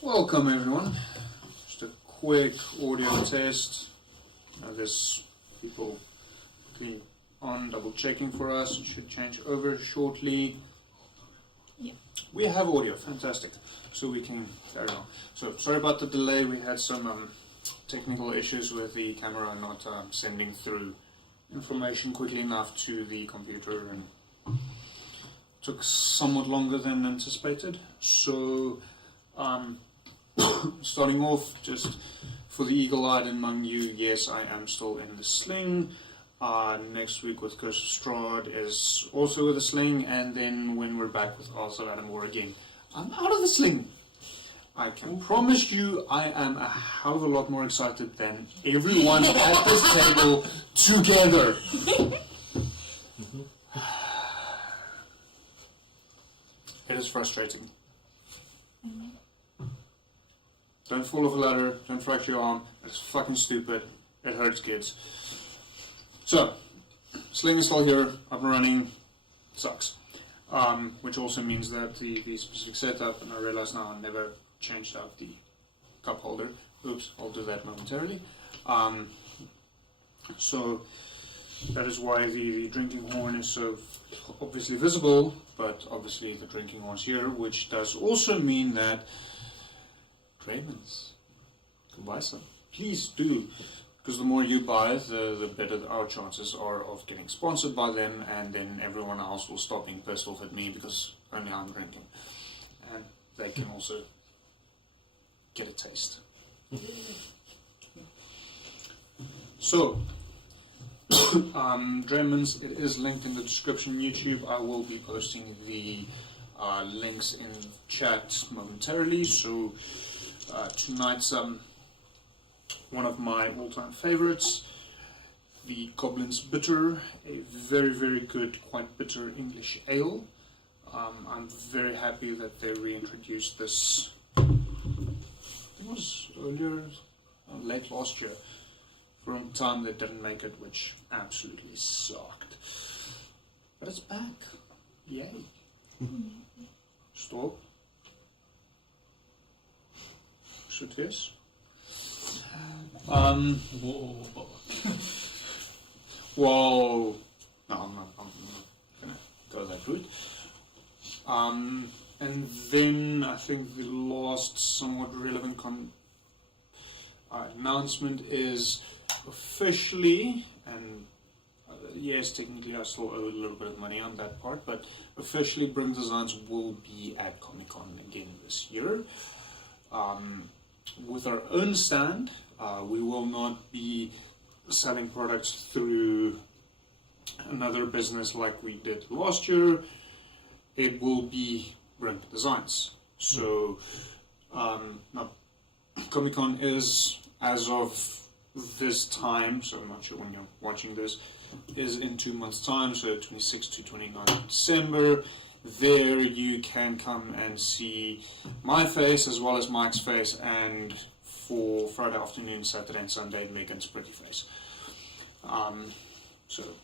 Welcome everyone. Just a quick audio test. There's people clicking on, double checking for us. It should change over shortly. Yeah. We have audio, fantastic. So we can carry on. So sorry about the delay. We had some technical issues with the camera not sending through information quickly enough to the computer, and took somewhat longer than anticipated. So starting off, just for the eagle-eyed among you, yes, I am still in the sling. Next week with Curse of Strahd is also with the sling, and then when we're back with Arthur Adomawyr again, I'm out of the sling. I can promise you I am a hell of a lot more excited than everyone at this table together. It is frustrating. Don't fall off a ladder, don't fracture your arm, it's fucking stupid, it hurts kids. So, sling is still here, up and running, sucks. Which also means that the specific setup, and I realize now I never changed out the cup holder. Oops, I'll do that momentarily. So, that is why the drinking horn is so obviously visible, but obviously the drinking horn's here, which does also mean that Raymond's can buy some. Please do, because the more you buy, the better our chances are of getting sponsored by them, and then everyone else will stop being pissed off at me because only I'm drinking, and they can also get a taste. So, Draymond's, it is linked in the description. YouTube, I will be posting the links in chat momentarily. So tonight's one of my all-time favorites, the Goblin's Bitter, a very, very good, quite bitter English ale. I'm very happy that they reintroduced this. It was earlier, late last year, from a time they didn't make it, which absolutely sucked. But it's back. Yay. Stop. Should this? Whoa. No, I'm not gonna go that route. And then I think the last somewhat relevant announcement is officially, and yes, technically I still owe a little bit of money on that part, but officially Brink Designs will be at Comic-Con again this year. With our own stand, we will not be selling products through another business like we did last year. It will be Brink Designs. So, now, Comic-Con is, as of this time, so I'm not sure when you're watching this, is in 2 months' time, so 26th to 29th of December. There you can come and see my face as well as Mike's face, and for Friday afternoon, Saturday and Sunday, Megan's pretty face. So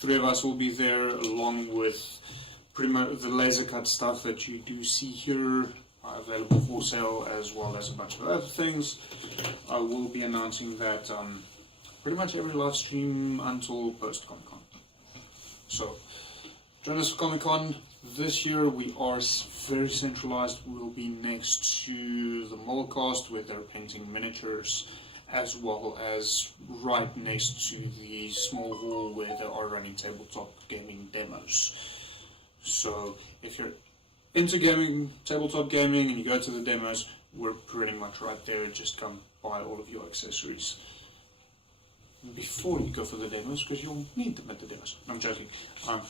3 of us will be there, along with pretty much the laser cut stuff that you do see here, available for sale, as well as a bunch of other things. I will be announcing that pretty much every live stream until post Comic-Con. So join us for Comic-Con. This year we are very centralized. We'll be next to the Molecast where they're painting miniatures, as well as right next to the small hall where they are running tabletop gaming demos. So if you're into gaming, tabletop gaming, and you go to the demos, we're pretty much right there. Just come buy all of your accessories before you go for the demos, because you'll need them at the demos. I'm joking.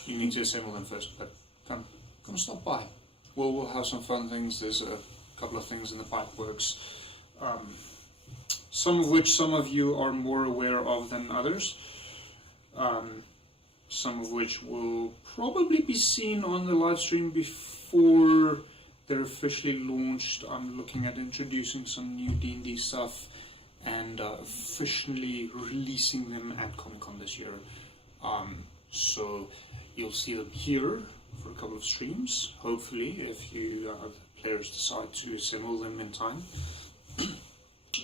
You need to assemble them first, but come stop by. We'll have some fun things. There's a couple of things in the pipe works, some of which some of you are more aware of than others, some of which will probably be seen on the live stream before they're officially launched. I'm looking at introducing some new D&D stuff and officially releasing them at Comic-Con this year. So you'll see them here for a couple of streams, hopefully, if you players decide to assemble them in time,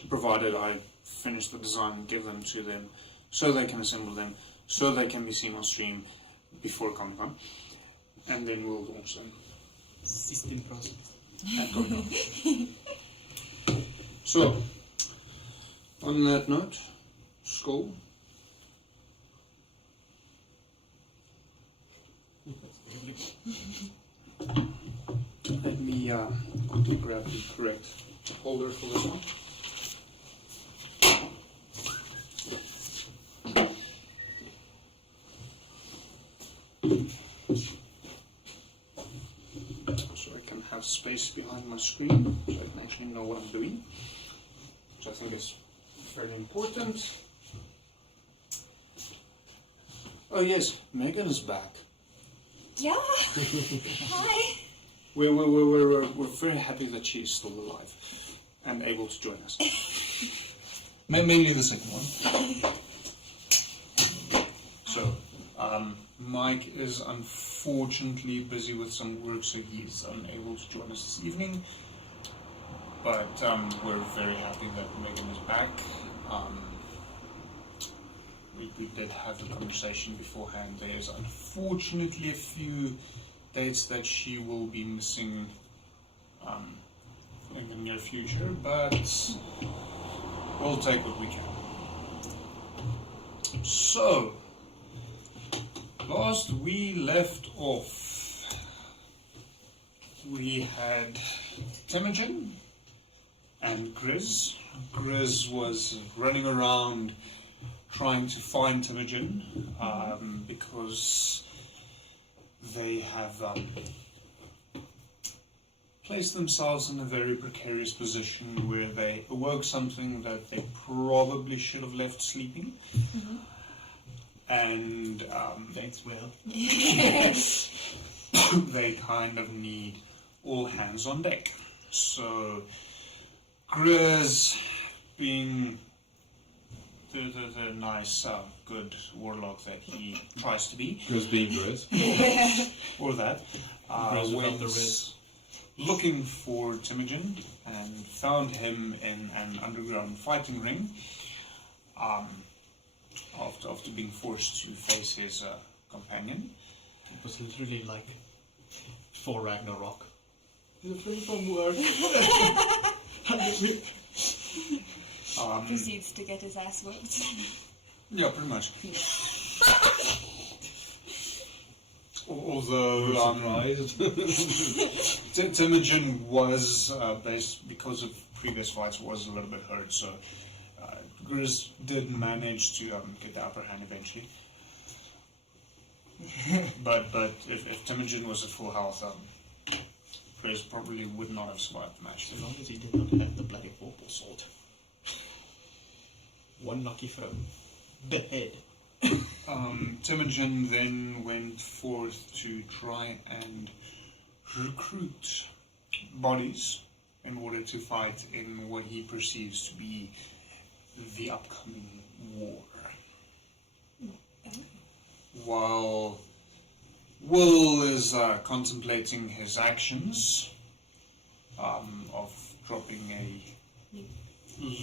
provided I finish the design and give them to them so they can assemble them, so they can be seen on stream before Comic-Con, and then we'll launch them. 16%. So, on that note, Skull. Let me quickly grab the correct holder for this one. So I can have space behind my screen, so I can actually know what I'm doing, which I think is fairly important. Oh yes, Megan is back. Yeah. Hi. We're very happy that she is still alive and able to join us. Mainly the second one. So, Mike is unfortunately busy with some work, so he's unable to join us this evening. But we're very happy that Megan is back. We did have a conversation beforehand. There's unfortunately a few dates that she will be missing in the near future, but we'll take what we can. So, last we left off, we had Temujin and Grizz. Grizz was running around trying to find Temujin because they have placed themselves in a very precarious position where they awoke something that they probably should have left sleeping. Mm-hmm. And thanks, Will. They kind of need all hands on deck. So Grizz, being the nice, good warlock that he tries to be. Grizz being Grizz. Or that. Grizz without Went the Riz. looking for Temujin and found him in an underground fighting ring. After being forced to face his companion. It was literally like for Ragnarok. Proceeds to get his ass whipped. Yeah, pretty much. Although Temujin was because of previous fights was a little bit hurt, so Grizz did manage to get the upper hand eventually. but if Temujin was at full health, Grizz probably would not have survived the match. As long as he did not have the bloody vorpal sword. One lucky throw. Behead. Temujin then went forth to try and recruit bodies in order to fight in what he perceives to be the upcoming war. While Will is contemplating his actions of dropping a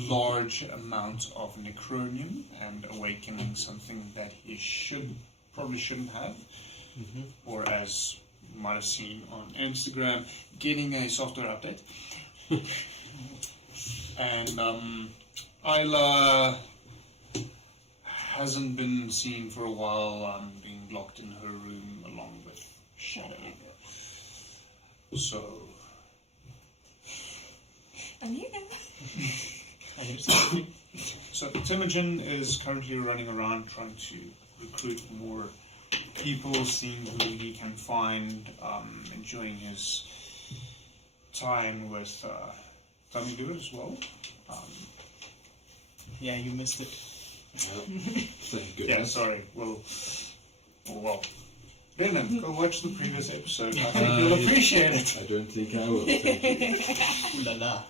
large amount of necronium and awakening something that he probably shouldn't have, or as you might have seen on Instagram, getting a software update. And Isla hasn't been seen for a while, being locked in her room along with Shadow. So I'm here now. So Temujin is currently running around trying to recruit more people, seeing who he can find, enjoying his time with Tommy Do It as well. Yeah, you missed it. Yeah, sorry. Well, Brennan, go watch the previous episode. I think you'll appreciate it. I don't think I will. Thank you. Ooh la la.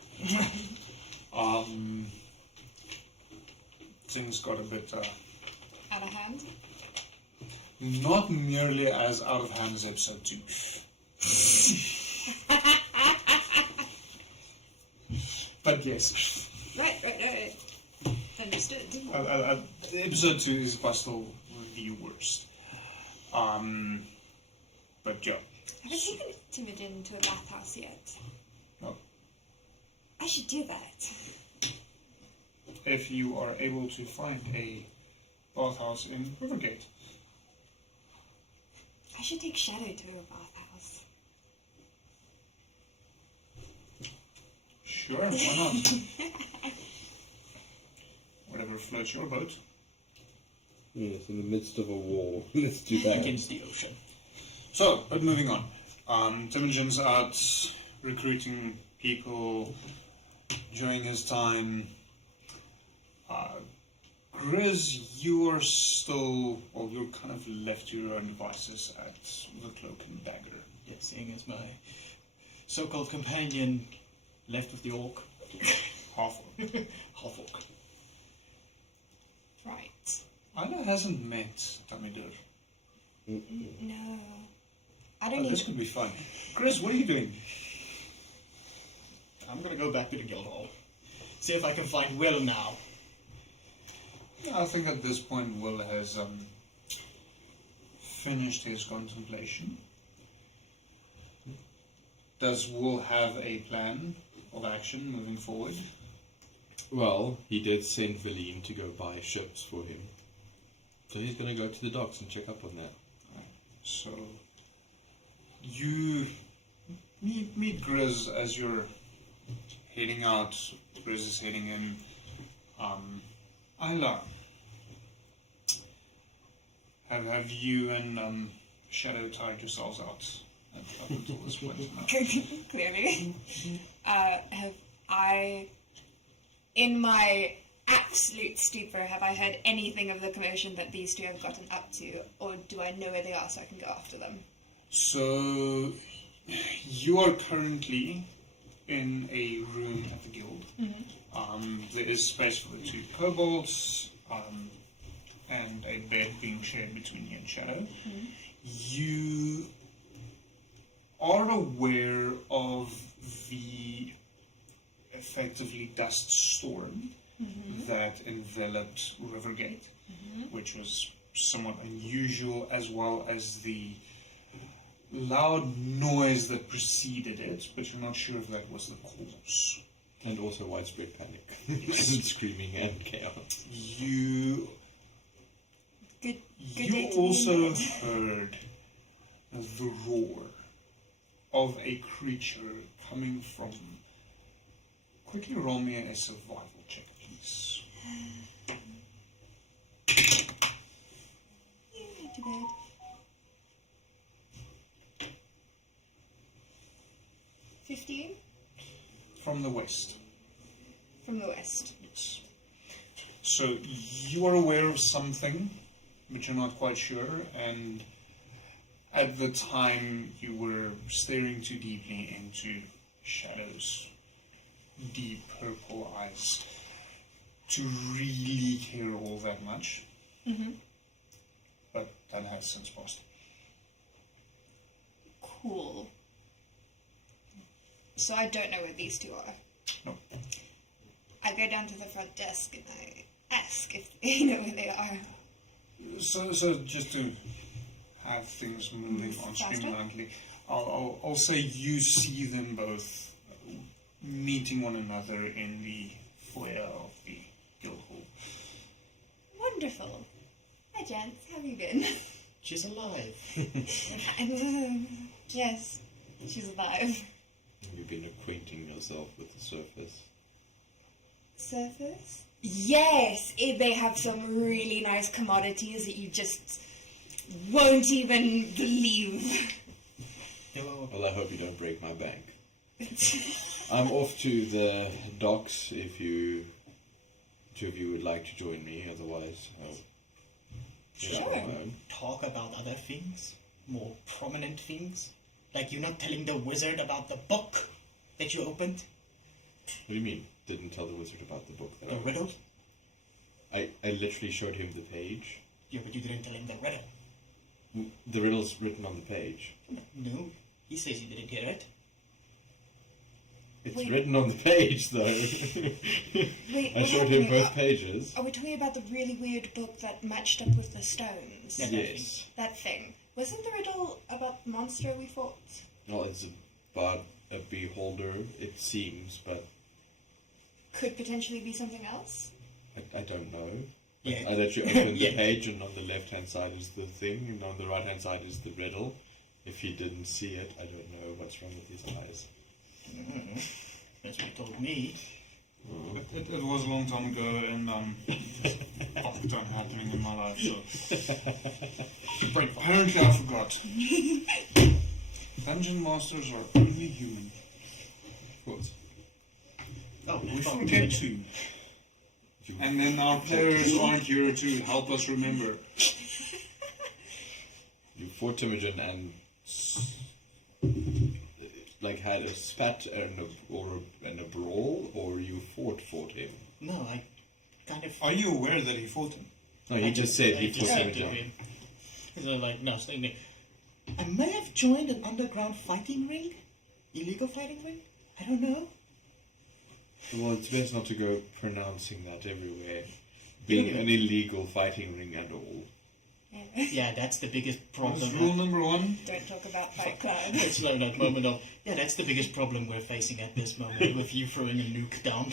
Things got a bit Out of hand. not nearly as out of hand as episode 2. But yes. Right. Understood. Episode 2 is by still the worst. But yeah. I haven't taken Timogen to a bathhouse yet. No. I should do that. If you are able to find a bathhouse in Rivergate. I should take Shadow to a bathhouse. Sure, why not? Whatever floats your boat. Yes, in the midst of a war. Let's do that. Against the ocean. So, but moving on. Timogen's out recruiting people, enjoying his time. Grizz, you are still, or you're kind of left to your own devices at the Cloak and Dagger. Yes, seeing as my so-called companion left with the orc. Half. Half orc. Right. Ida hasn't met Tamidur. No. I don't Oh, need this could be fun. Grizz, what are you doing? I'm gonna go back to the guild hall. See if I can find Will now. I think at this point Will has finished his contemplation. Does Will have a plan of action moving forward? Well, he did send Valine to go buy ships for him. So he's going to go to the docks and check up on that. So, you meet Grizz as you're heading out. Grizz is heading in. Ayla, have you and Shadow tied yourselves out up until this point? No. Clearly. Have I, in my absolute stupor, have I heard anything of the commotion that these two have gotten up to, or do I know where they are so I can go after them? So, you are currently in a room at the guild. There is space for the 2 kobolds, and a bed being shared between you and Shadow. You are aware of the effectively dust storm that enveloped Rivergate, which was somewhat unusual, as well as the loud noise that preceded it, but you're not sure if that was the cause. And also widespread panic. And screaming and chaos. You Good day to also be heard the roar of a creature coming from... Quickly roll me a survival check, please. to bed. 15 From the west. from the west. So you are aware of something, but you're not quite sure, and at the time you were staring too deeply into Shadow's deep purple eyes to really care all that much. But that has since passed. Cool. So I don't know where these two are. No. I go down to the front desk and I ask if they know where they are. So just to have things moving on Faster? streamlinedly, I'll say you see them both meeting one another in the foyer of the guild hall. Wonderful. Hi, gents. How have you been? She's alive. Yes, she's alive. You've been acquainting yourself with the surface. Surface? Yes, they have some really nice commodities that you just won't even believe. Hello. Well, I hope you don't break my bank. I'm off to the docks if you two of you would like to join me, otherwise I'll Sure. on my own. Talk about other things, more prominent things, like you not telling the wizard about the book that you opened, What do you mean? Didn't tell the wizard about the book that the I riddle. I literally showed him the page. Yeah, but you didn't tell him the riddle. The riddle's written on the page. No, he says he didn't hear it. It's Wait. written on the page, though. Wait, I what showed him happened? both pages. Are we talking about the really weird book that matched up with the stones? Yeah. Yes. That thing. Wasn't the riddle about the monster we fought? Well, it's about a beholder, it seems, but Could potentially be something else? I don't know. Yeah. I let you open Yeah. the page, and on the left-hand side is the thing, and on the right-hand side is the riddle. If you didn't see it, I don't know what's wrong with his eyes. That's what he told me. It was a long time ago, and fuck done happening in my life, so apparently I forgot. Dungeon masters are only human. Of course. Oh, We I thought forget you- to. And then our players aren't here to help us remember. You fought Timogen and like had a spat and a brawl, or you fought him? No, I kind of. Are you aware that he fought him? No, he just said he fought said Timogen. him. So like, no, saying that I may have joined an underground fighting ring, illegal fighting ring. I don't know. Well, it's best not to go pronouncing that everywhere. Being Yeah. an illegal fighting ring and all. Yeah, that's the biggest What's problem. rule number 1? Don't talk about Fight Club. It's no that moment of yeah. That's the biggest problem we're facing at this moment with you throwing a nuke down.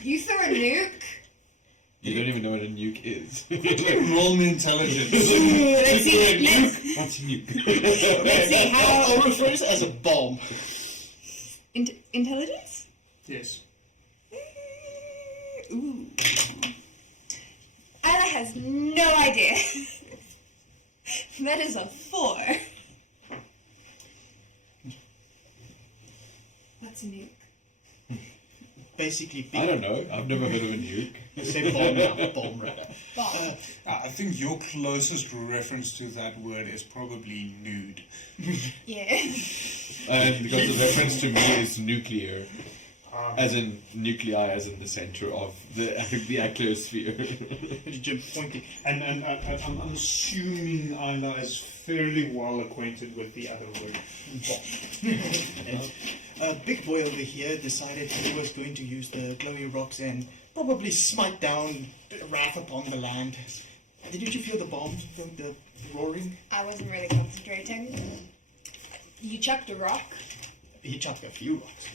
You threw a nuke? You don't even know what a nuke is. Roll me intelligence. Let's see. What's a nuke? Let's see how. I'll refer to it as a bomb. Intelligence? Yes. Ooh. Isla has no idea. That is a 4. What's a nuke? Basically, I don't know. I've never heard of a nuke. say bomb now, bomb right. Bomb. I think your closest reference to that word is probably nude. Yeah. And because the reference to me is nuclear, as in nuclei, as in the center of the atmosphere. Jim pointing. And I'm assuming Isla is fairly well acquainted with the other word. Big boy over here decided he was going to use the glowy rocks and probably smite down wrath upon the land. Didn't you feel the bomb, the roaring? I wasn't really concentrating. You chucked a rock. He chucked a few rocks.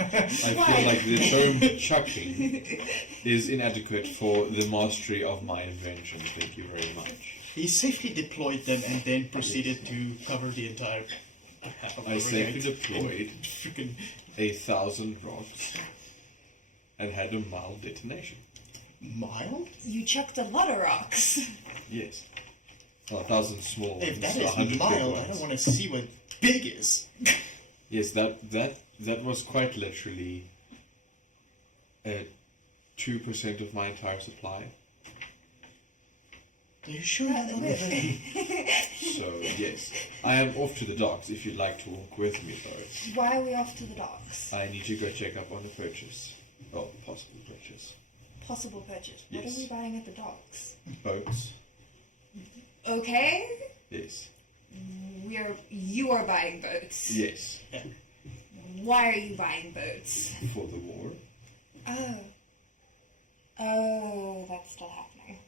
I feel like the term chucking is inadequate for the mastery of my invention. Thank you very much. He safely deployed them and then proceeded to cover the entire half of I the safely brigade. deployed Freaking 1,000 rocks and had a mild detonation. mile? You chucked a lot of rocks. Yes. Well, 1,000 small ones. If that so 100 is big mile, I ones. don't want to see what big is. Yes, that was quite literally 2% of my entire supply. Are you sure? So yes, I am off to the docks. If you'd like to walk with me, though, Why are we off to the docks? I need to go check up on a purchase. Well, possible purchase. Possible purchase. What Yes. are we buying at the docks? Boats. Okay. Yes. You are buying boats. Yes. Why are you buying boats? For the war. Oh. Oh, that's still happening.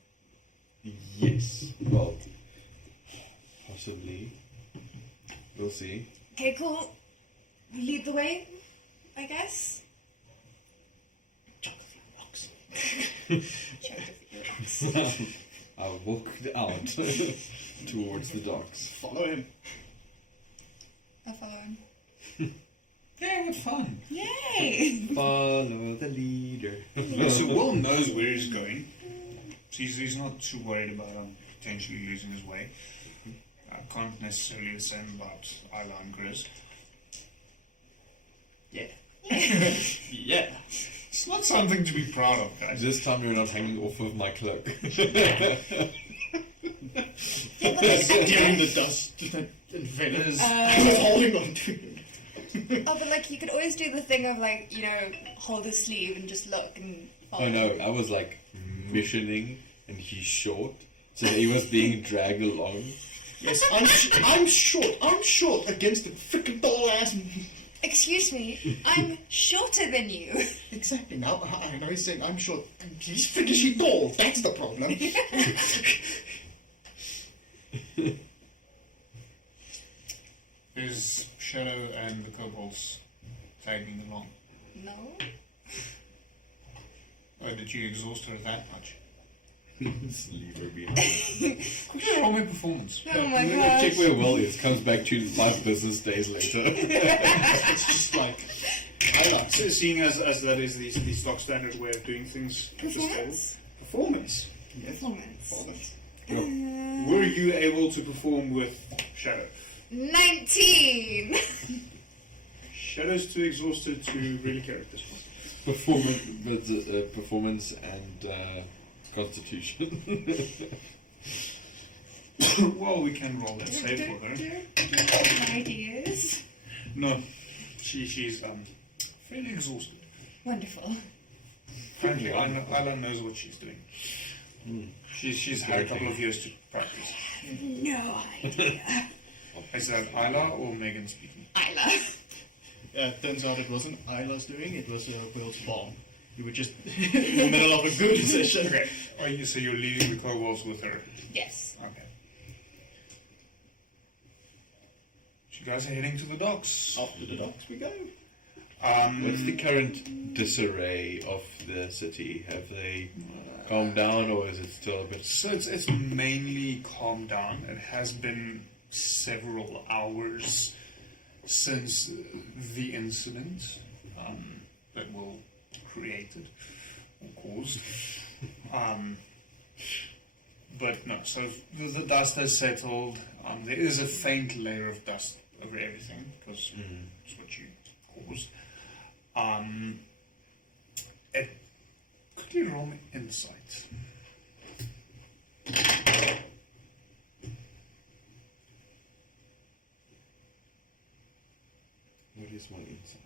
Yes. Well, possibly. We'll see. Okay, cool. Lead the way, I guess. Chuck a few rocks. Chuck a few rocks. I'll walk out towards the docks. Follow him. I'll follow him. Yeah, what fun. Yay! Follow the leader. So Will knows where he's going. So he's not too worried about potentially losing his way. I can't necessarily the same about Isla and Grizz. Yeah. Yeah. It's not something to be proud of, guys. This time you're not hanging off of my cloak. During the dust and feathers. He was holding on to it. Oh, but like you could always do the thing of like, you know, hold his sleeve and just look and follow. Oh no, I was like missioning and he's short. So he was being dragged along. Yes, I'm short. I'm short against the freaking tall ass Excuse me, I'm shorter than you. Exactly. Now I know he's saying I'm short. He's freakishly tall. That's the problem. Is Shadow and the kobolds tagging along? No. Or did you exhaust her that much? Just leave her behind. Quickly roll me performance. Oh my Check gosh. where Will is. Comes back 5 business days later. It's just like I like So seeing as that is the stock standard way of doing things at this Performance? table. Performance. yes. Performance. Were you able to perform with Shadow? 19! Shadow's too exhausted to really care at this point. Performance and constitution. Well, we can roll that save for her. Do you have ideas? No, she's fairly exhausted. Wonderful. Frankly, Isla knows what she's doing. She's had a couple of years to practice. No idea. Is that Isla or Megan speaking? Isla. Turns out it wasn't Isla's doing. It was Will's bomb. You were just in the middle of a good session. Okay. So you're leading the kobolds with her. Yes. Okay. So you guys are heading to the docks. Off to the docks we go. What's the current disarray of the city? Have they calmed down, or is it still a bit? So it's mainly calmed down. It has been several hours since the incident that Will created or caused. But no, so the dust has settled. There is a faint layer of dust over everything because it's what you caused. Quickly roll me insight. What is my insight?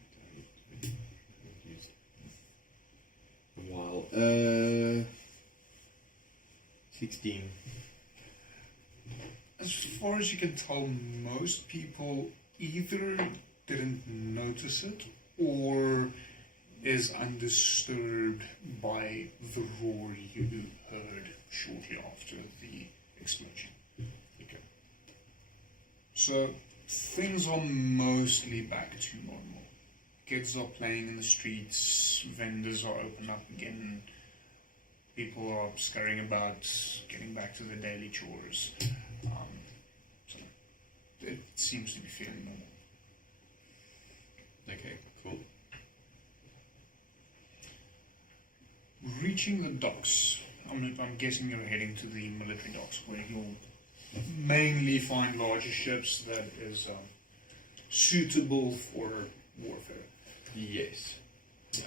I haven't used it in a while. 16. As far as you can tell, most people either didn't notice it or is undisturbed by the roar you heard shortly after the explosion. Okay. So things are mostly back to normal. Kids are playing in the streets, vendors are open up again, people are scurrying about, getting back to their daily chores. So it seems to be feeling normal. Okay, cool. Reaching the docks, I'm guessing you're heading to the military docks where you'll mainly find larger ships that is suitable for warfare. Yes. Yeah.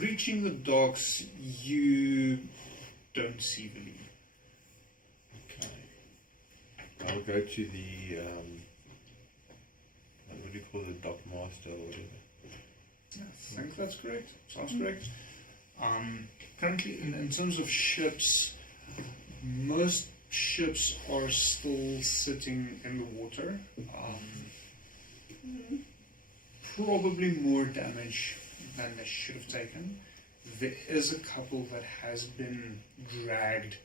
Reaching the docks, you don't see the lead. Okay. I'll go to the what do you call it, dock master or whatever. I think that's correct. Sounds correct. Currently, in terms of ships, most ships are still sitting in the water. Probably more damage than they should have taken. There is a couple that has been dragged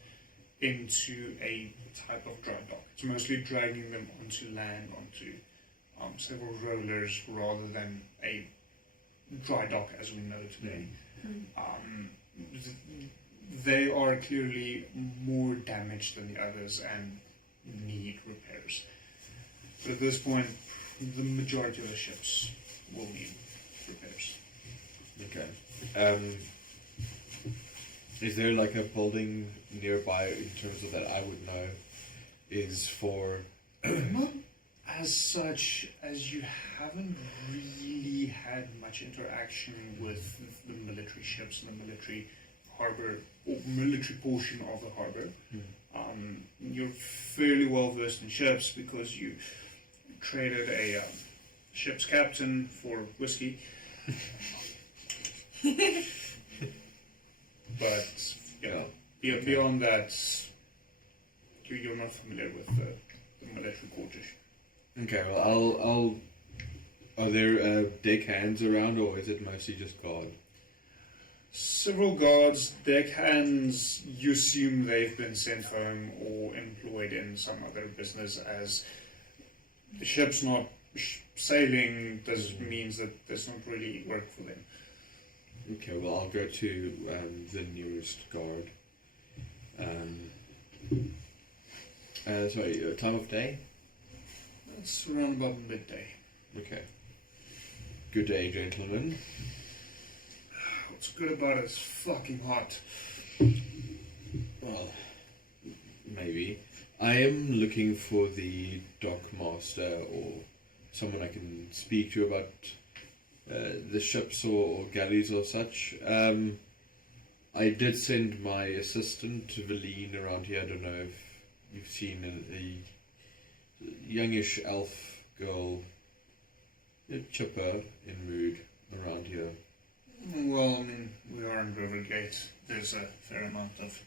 into a type of dry dock. It's mostly dragging them onto land, onto several rollers, rather than a dry dock as we know today. They are clearly more damaged than the others and need repairs. But at this point, the majority of the ships will need repairs. Okay. Is there like a building nearby in terms of that I would know is for Not as such, as you haven't really had much interaction with the military ships and the military harbor, or military portion of the harbor. You're fairly well versed in ships because you traded a ship's captain for whiskey. But beyond that, you're not familiar with the military quarters. Okay, well, Are there deckhands around, or is it mostly just guard? Several guards, deckhands, you assume they've been sent home or employed in some other business, as the ship's not sailing means that there's not really work for them. Okay, well, I'll go to the nearest guard. Sorry, time of day? It's around about midday. Okay. Good day, gentlemen. What's good about it is fucking hot. Well, maybe. I am looking for the dock master or someone I can speak to about the ships or galleys or such. I did send my assistant Valine around here. I don't know if you've seen a youngish elf girl, chipper in mood around here. Well, I mean, we are in Rivergate. There's a fair amount of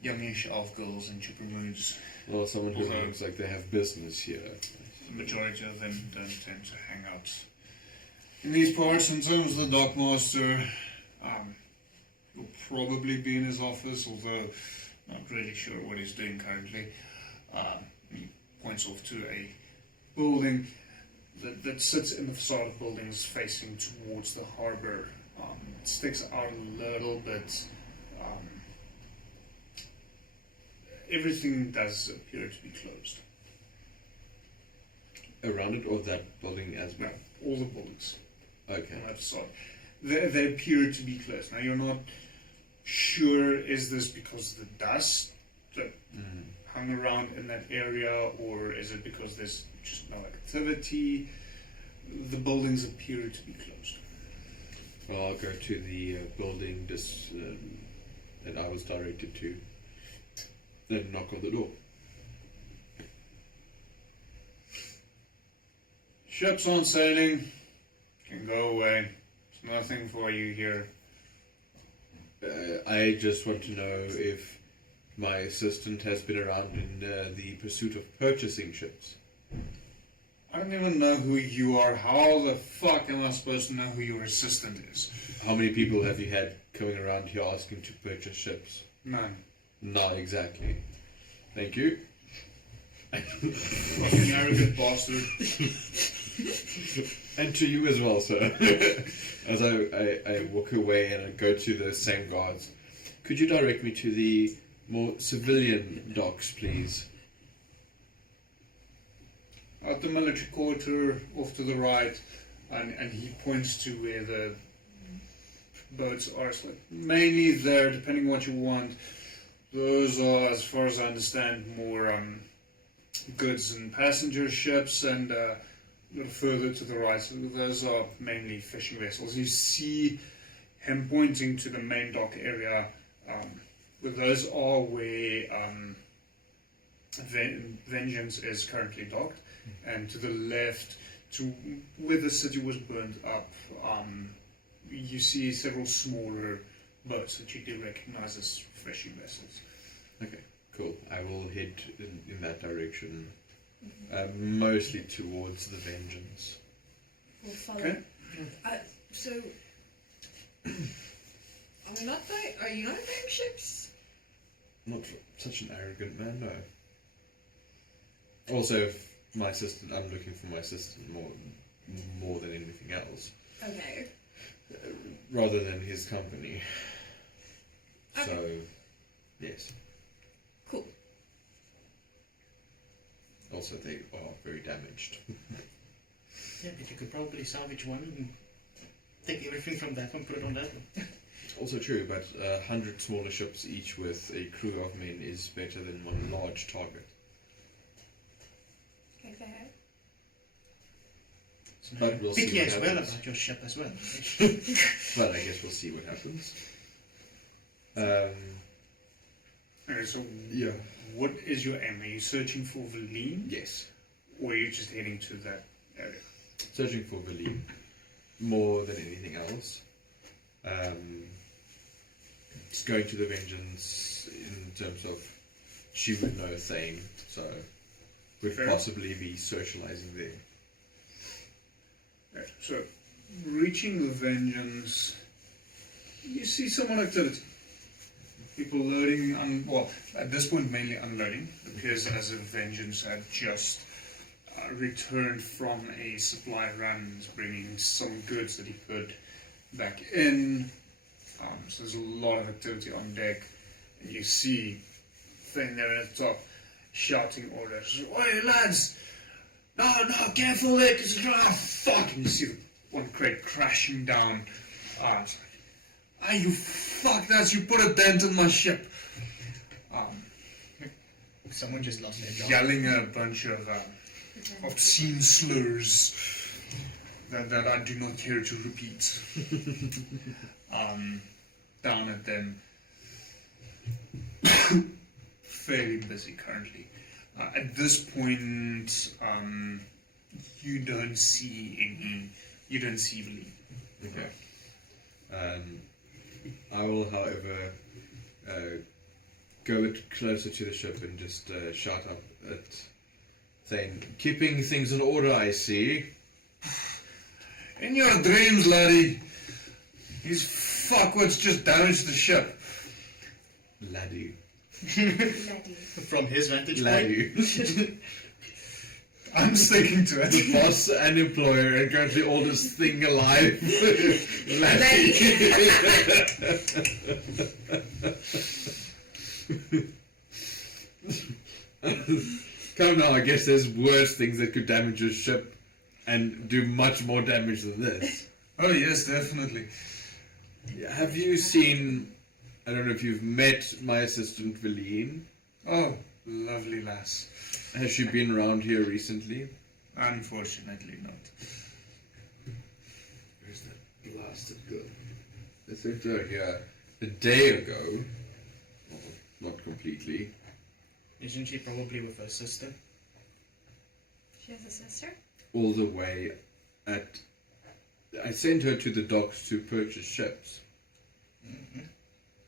youngish elf girls in chipper moods. Well, someone who Although- looks like they have business here. The majority of them don't tend to hang out in these parts. In terms of the dockmaster, he'll probably be in his office, although not really sure what he's doing currently. He points off to a building that sits in the facade of buildings facing towards the harbour. It sticks out a little bit. Everything does appear to be closed. Around it, or that building as No, well? all the buildings. Okay. On that facade. They appear to be closed. Now, you're not sure, is this because of the dust that hung around in that area, or is it because there's just no activity? The buildings appear to be closed. Well, I'll go to the building that I was directed to, then knock on the door. Ships aren't sailing. Can go away. There's nothing for you here. I just want to know if my assistant has been around in the pursuit of purchasing ships. I don't even know who you are. How the fuck am I supposed to know who your assistant is? How many people have you had coming around here asking to purchase ships? None. Not exactly. Thank you. Fucking arrogant bastard. And to you as well, sir. As I walk away and I go to the same guards. Could you direct me to the more civilian docks, please? At the military quarter, off to the right, and he points to where the boats are. So mainly there, depending what you want. Those are, as far as I understand, more goods and passenger ships, and a little further to the right, so those are mainly fishing vessels. You see him pointing to the main dock area, but those are where Vengeance is currently docked, and to the left, to where the city was burned up, you see several smaller boats that you do recognize as fishing vessels. Okay, cool. I will head in that direction. Mostly towards the Vengeance. We'll follow. Okay. So, are we not buying? Are you not buying ships? Not such an arrogant man, no. Also, if my assistant, I'm looking for my assistant more than anything else, Okay. rather than his company. Okay. So, yes. Cool. Also, they are very damaged. Yeah, but you could probably salvage one and take everything from that one, put it on that one. Also true, but 100 smaller ships, each with a crew of men, is better than one large target. Okay, fair. So But we'll see picky what as well happens. about your ship as well. But I guess we'll see what happens. Okay, so Yeah. what is your aim? Are you searching for Valine? Yes. Or are you just heading to that area? Searching for Valine. More than anything else. Just going to the Vengeance in terms of she would know Thane, so we'd Fair. possibly be socializing there. Yeah, so, reaching the vengeance, you see some activity. People loading, well, at this point mainly unloading. It appears as if vengeance had just returned from a supply run, bringing some goods that he put back in. So there's a lot of activity on deck, and you see Thane there at the top shouting orders. Oi, lads! No, careful there, because it's right. Fuck! And you see the one crate crashing down. It's like, you fuck that! You put a dent in my ship. Someone just lost their job. Yelling a bunch of obscene slurs that I do not care to repeat. Down at them. Fairly busy currently. At this point, you don't see Lee. Okay. I will, however, go a bit closer to the ship and just shout up at Thane. Keeping things in order, I see. In your dreams, laddie. These fuckwits just damaged the ship. Laddie. Laddie. From his vantage point. Laddie. I'm sticking to it. The boss and employer and currently oldest thing alive. Laddie. Come now, I guess there's worse things that could damage a ship and do much more damage than this. Oh yes, definitely. Have you seen, I don't know if you've met my assistant Valine. Oh, lovely lass. Has she been around here recently? Unfortunately not. Where's that blasted girl? I sent her here a day ago. Well, not completely. Isn't she probably with her sister? She has a sister? All the way I sent her to the docks to purchase ships. Mm-hmm.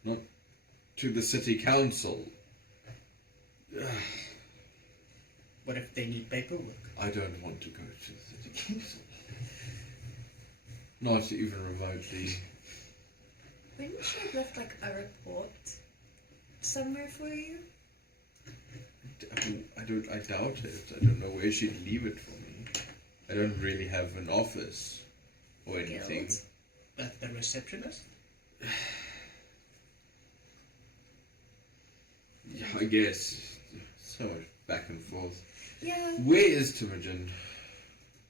Not to the city council. What if they need paperwork? I don't want to go to the city council. Not even remotely. Wouldn't she have left like a report somewhere for you? I doubt it. I don't know where she'd leave it for me. I don't really have an office or anything. Guild? But the receptionist? Yeah, I guess. So much back and forth. Yeah. Where is Timogen?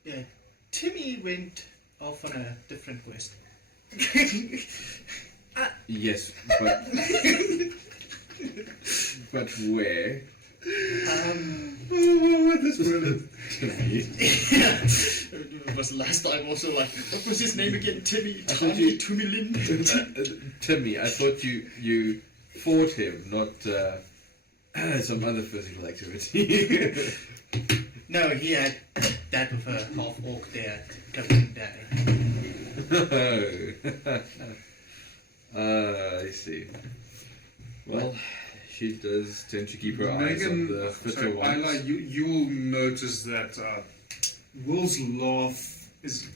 Yeah. Timmy went off on a different quest. Yes, but but where? What is It was last time also like, what was his name again? Timmy? I thought Tommy? Timmy Lynn? Timmy, I thought you fought him, not some other physical activity. No, he had that with a half-orc there, Goblin Daddy. I see. Well, she does tend to keep her eyes on the fitter ones. Isla, you will notice that Will's laugh is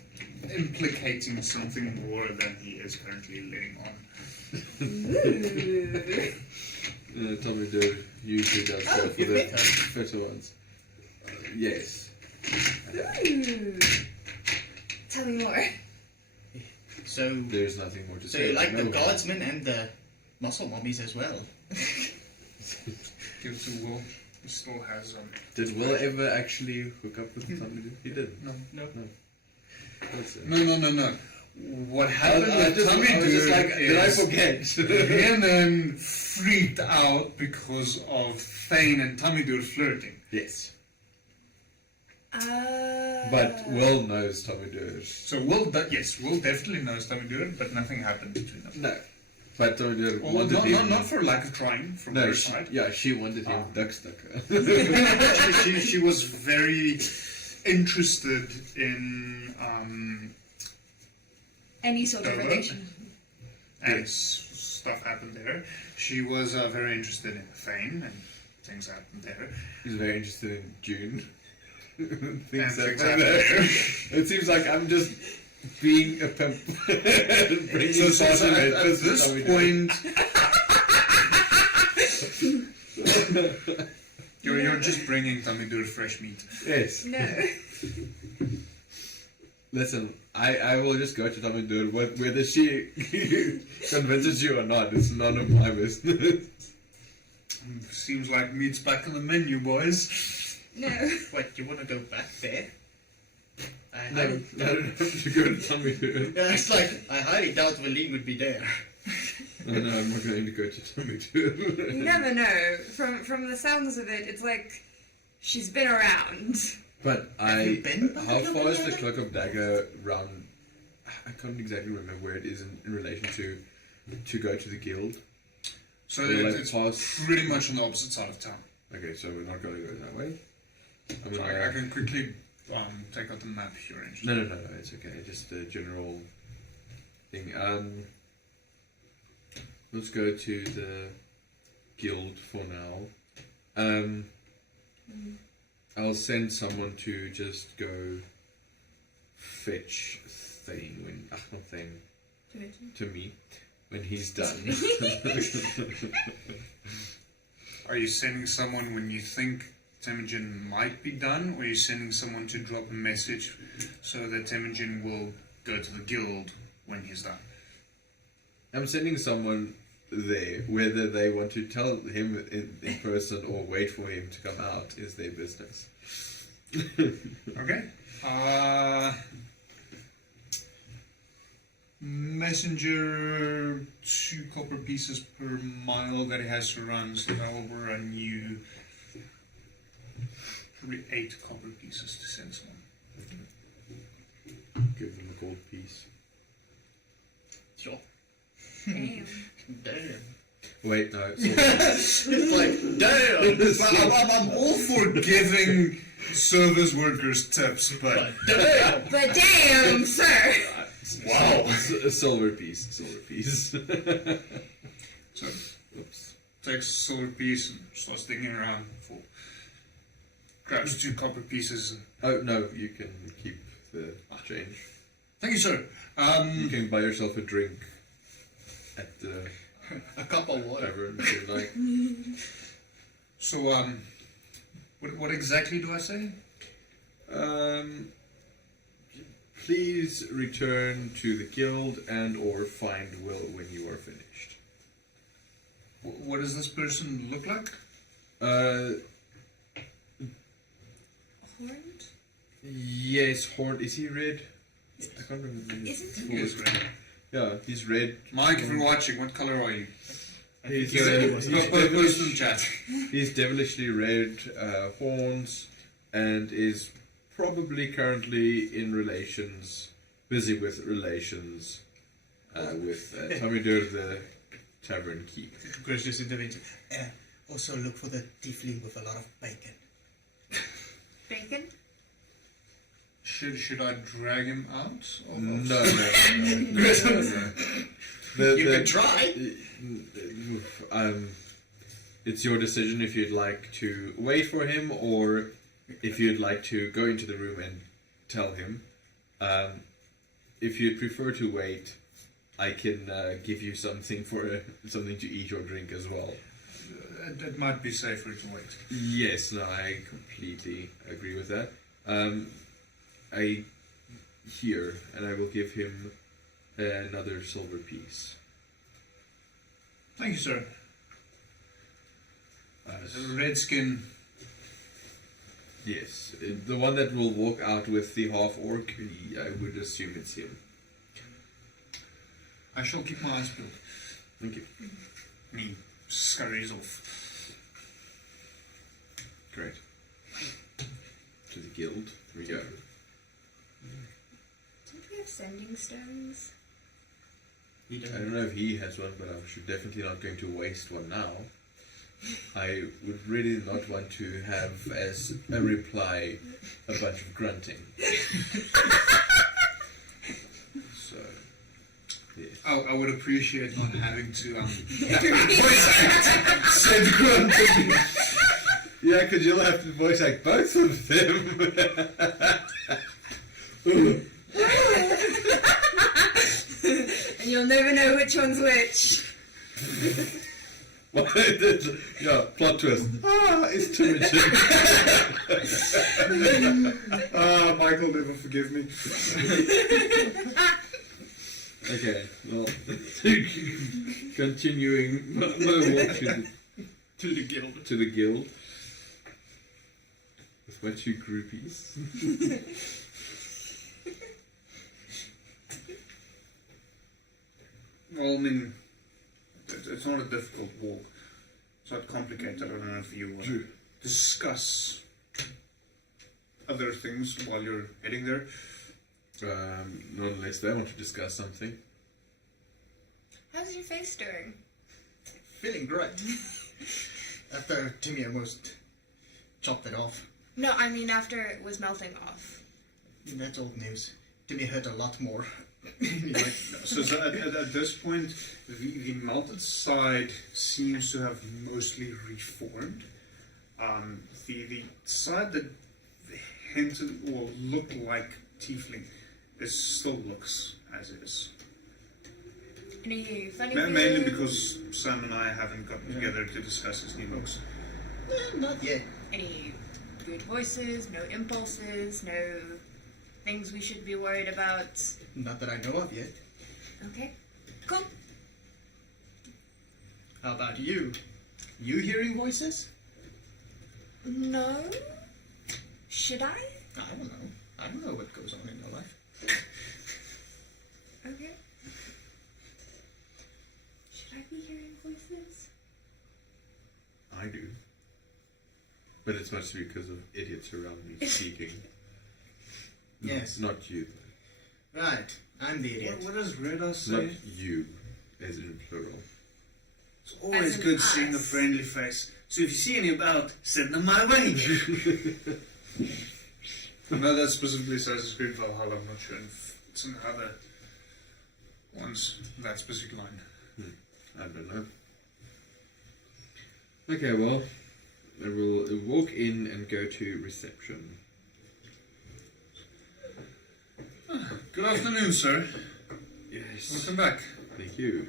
implicating something more than he is currently letting on. Tommy Doe usually does go for you've the met her. fitter ones. Yes. Ooh. Tell me more. So, There's nothing more to so say. you like the No. guardsmen and the muscle mummies as well? Give it to Will. He still has Did Will ever actually hook up with Tommy Doe? He did. No. That's it. No. What happened with Tommy I was just like, did I is forget? Rhiannon freaked out because of Thane and Tommy Doer flirting. Yes. But Will knows Tommy Doe. So Will definitely knows Tommy Doer, but nothing happened between them. No. But Tommy Doe Well, wanted him. not for lack of trying from No, her she, side. yeah, she wanted him duck stucker. she was very interested in Any sort of Dover. relation. and stuff happened there. She was very interested in Thane and things happened there. He's very interested in June. things That's like that. It seems like I'm just being a pimp. Bringing So sausage at breakfast to this Tommy Doyle. point, you're just bringing Tommy Doyle fresh meat. Yes. No. Listen, I will just go to Tommy Doyle. Whether she convinces you or not, it's none of my business. Seems like meat's back on the menu, boys. No. What, you want to go back there? I No, highly no, to go to Tommy Doyle. Yeah, it's like, I highly doubt Valine would be there. No, I'm not going to go to Tommy Doyle. You never know. From the sounds of it, it's like she's been around. But you been by how the far is the Dagger? Cloak of Dagger round? I can't exactly remember where it is in relation to go to the guild. So Will I it's pass? pretty much on the opposite side of town. Okay, so we're not going to go that way. I'm So gonna, I can quickly take out the map if you're interested. no, it's okay. Just a general thing. Let's go to the guild for now. I'll send someone to just go fetch to me when he's done. Are you sending someone when you think Temujin might be done, or are you sending someone to drop a message so that Temujin will go to the guild when he's done? I'm sending someone there. Whether they want to tell him in person or wait for him to come out is their business. Okay. Messenger, 2 copper pieces per mile that he has to run, so that will run you probably 8 copper pieces to send someone. Give them a gold piece. Sure. Damn. Damn. Wait, no. It's like, damn! I'm all for giving service workers tips, but Damn! But damn, sir! Wow. A silver piece. so Oops. takes a silver piece and starts digging around for grabs 2 copper pieces. And, Oh, no, you can keep the change. thank you, sir. You can buy yourself a drink at the A cup of water. tavern if you like. So what exactly do I say? Please return to the guild and or find Will when you are finished. What does this person look like? Horned? Yes, Horn. Is he red? I can't remember. Isn't He is red. Yeah, he's red. Mike, if you're watching, what color are you? He's, He's Put a post in the chat. he's devilishly red, horns, and is probably currently in relations, busy with relations, with Tommy Dur, the tavern keep. Gracious intervention. Also look for the tiefling with a lot of bacon. Bacon? Should I drag him out? Or No. You can try. It's your decision if you'd like to wait for him or if you'd like to go into the room and tell him. If you'd prefer to wait, I can give you something something to eat or drink as well. It might be safer to wait. Yes, no, I completely agree with that. I will give him another silver piece. Thank you, sir. Redskin. Yes, the one that will walk out with the half orc. I would assume it's him. I shall keep my eyes peeled. Thank you. Me scurries off. Great. To the guild. Here we go. Don't we have sending stones? You I don't know if he has one, but I'm definitely not going to waste one now. I would really not want to have as a reply a bunch of grunting. So, yeah. I would appreciate not having to Said grunting. Yeah, because you'll have to voice act both of them. And you'll never know which one's which. Yeah, plot twist. It's Timothy. Michael, never forgive me. Okay, well, continuing my walk To the guild. to the guild with my two groupies. Well, I mean, it's not a difficult walk. It's not complicated. I don't know if you want to discuss other things while you're heading there. Not unless they want to discuss something. How's your face doing? Feeling great. After Timmy almost chopped it off. No, I mean after it was melting off. That's old news. Timmy hurt a lot more. Anyway, So at this point, the melted side seems to have mostly reformed. The side that hinted or looked like tiefling still looks as is. Any funny Mainly feelings? because Sam and I haven't gotten together to discuss his new looks. not yet. Any good voices, no impulses, no things we should be worried about? Not that I know of yet. Okay, cool. How about you? You hearing voices? No? Should I? I don't know. I don't know what goes on in your life. Okay. Should I be hearing voices? I do. But it's mostly because of idiots around me speaking. Yes. Not you. Right. I'm the idiot. What does Reda Not say? you, as in plural. It's always As in good seeing a us. friendly face. So if you see any about, send them my way. No, that specifically says it's Green Valhalla. I'm not sure if it's in the other ones, that specific line. I don't know. Okay, well, I will walk in and go to reception. Good afternoon, sir. Yes. Welcome back. Thank you.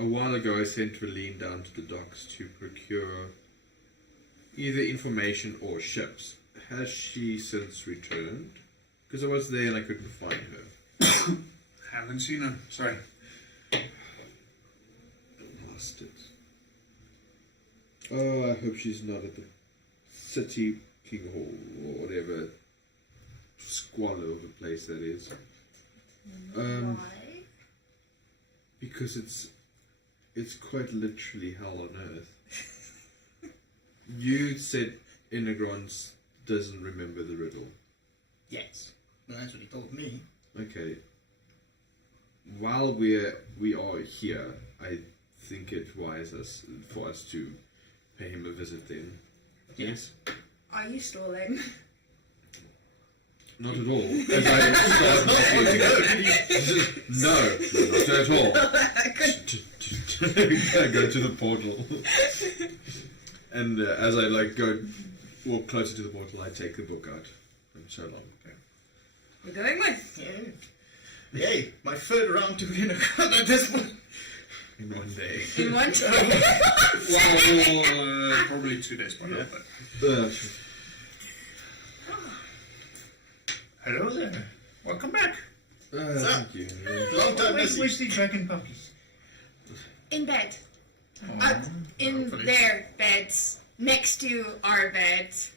A while ago I sent Verleen down to the docks to procure either information or ships. Has she since returned? Because I was there and I couldn't find her. Haven't seen her. Sorry. Bastards. Oh, I hope she's not at the City King Hall or whatever squalor of a place that is. Why? Because it's quite literally hell on earth. You said Inagrons doesn't remember the riddle. Yes. Well, that's what he told me. Okay. While we are here, I think it wise for us to pay him a visit then. Yes? Are you stalling? Not at all. As I no, not at all. I go to the portal. And as I walk closer to the portal, I take the book out. I'm so long. Okay. We're going with. Yay, my third round to win at this point. In one day. In one day. Well, probably 2 days by now, but... Hello there. Welcome back. Thank you. Long time no see. Where's the dragon puppies? In bed. Oh, In hopefully. their beds. Next to our beds.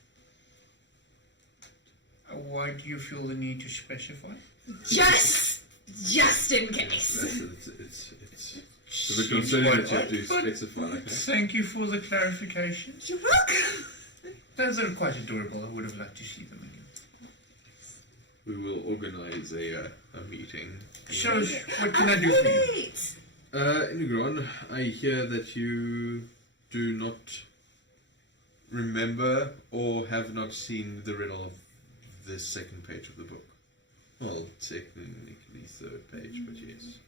Why do you feel the need to specify? Just in case. It's a bit concerning that you have to specify, okay? Thank you for the clarification. You're welcome. Those are quite adorable. I would have liked to see them again. We will organise a meeting. So, what can I do for you? Wait. Inigron, I hear that you do not remember or have not seen the riddle of the second page of the book. Well, technically third page, but yes.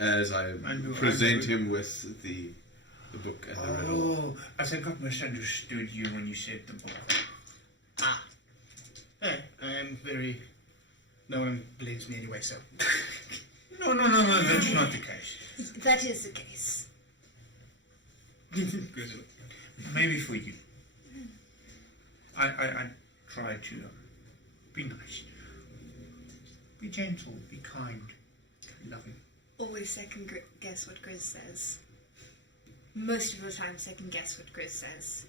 as I And- present him with the book and the riddle. Oh, I think I misunderstood you when you said the book. Ah. I am very... No one believes me anyway, so... No, that's not the case. That is the case. Good. Maybe for you. I try to be nice. Be gentle, be kind, loving. Always second guess what Grizz says. Most of the time, second guess what Grizz says.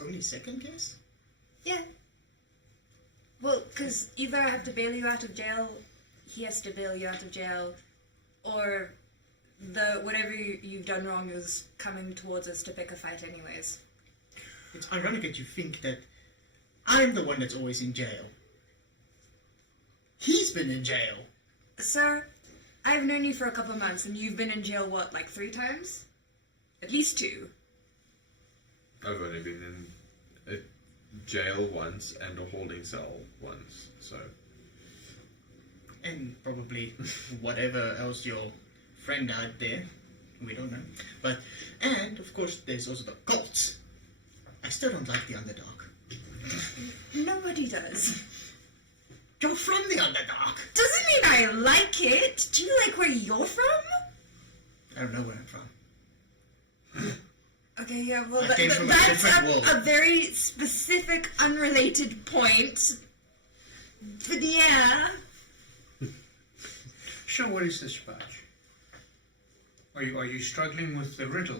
Only second guess? Yeah. Well, because either I have to bail you out of jail, he has to bail you out of jail, or whatever you've done wrong is coming towards us to pick a fight anyways. It's ironic that you think that I'm the one that's always in jail. He's been in jail. Sir, I've known you for a couple months, and you've been in jail, what, like 3 times? At least 2. I've only been in a jail once and a holding cell once, so... And probably whatever else your friend out there. We don't know. But, and, of course, there's also the cults. I still don't like the Underdark. Nobody does. You're from the Underdark. Doesn't mean I like it. Do you like where you're from? I don't know where I'm from. Okay, yeah, well, I came from a that's different world. a very specific, unrelated point. But yeah. So what is this about? Are you struggling with the riddle?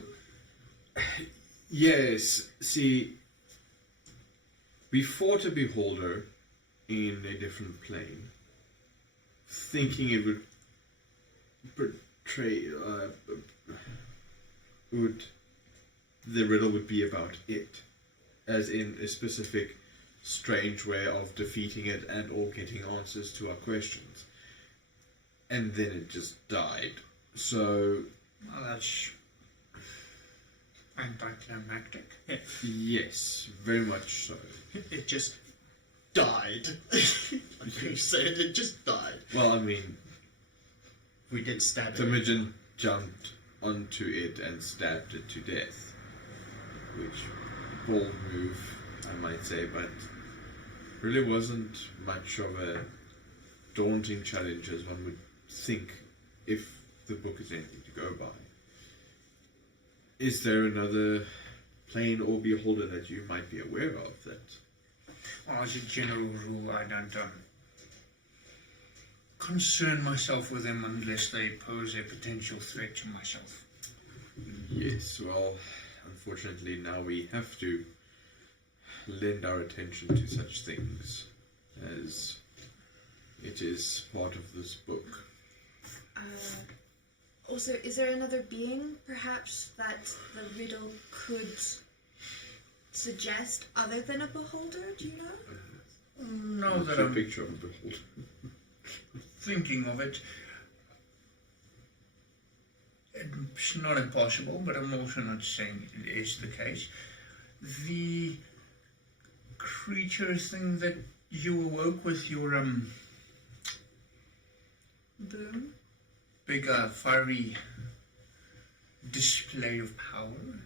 Yes, see, we fought a beholder in a different plane, thinking it would portray, the riddle would be about it, as in a specific strange way of defeating it and or getting answers to our questions. And then it just died. So, Well, that's anticlimactic. yes, very much so. It just died. Like you said, it just died. Well, I mean, We did stab the it. Temujin jumped onto it and stabbed it to death. Which, bold move, I might say, but really wasn't much of a daunting challenge as one would think if the book is anything to go by. Is there another plane or beholder that you might be aware of that? As a general rule, I don't concern myself with them unless they pose a potential threat to myself. Yes, well, unfortunately now we have to lend our attention to such things, as it is part of this book. Also, is there another being, perhaps, that the riddle could suggest other than a beholder? Do you know? No, What's that your I'm picture of a beholder? thinking of it. It's not impossible, but I'm also not saying it is the case. The creature thing that you awoke with your Boom. big fiery display of power.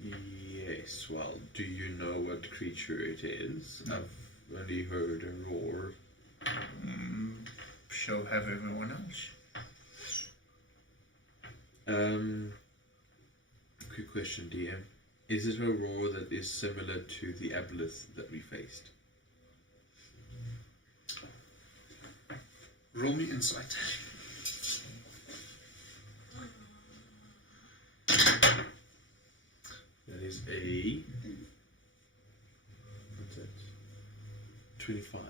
Yes, well, do you know what creature it is? I've only heard a roar. So have everyone else. Quick question, DM. Is it a roar that is similar to the aboleth that we faced? Roll me insight. That is a... what's that? 25.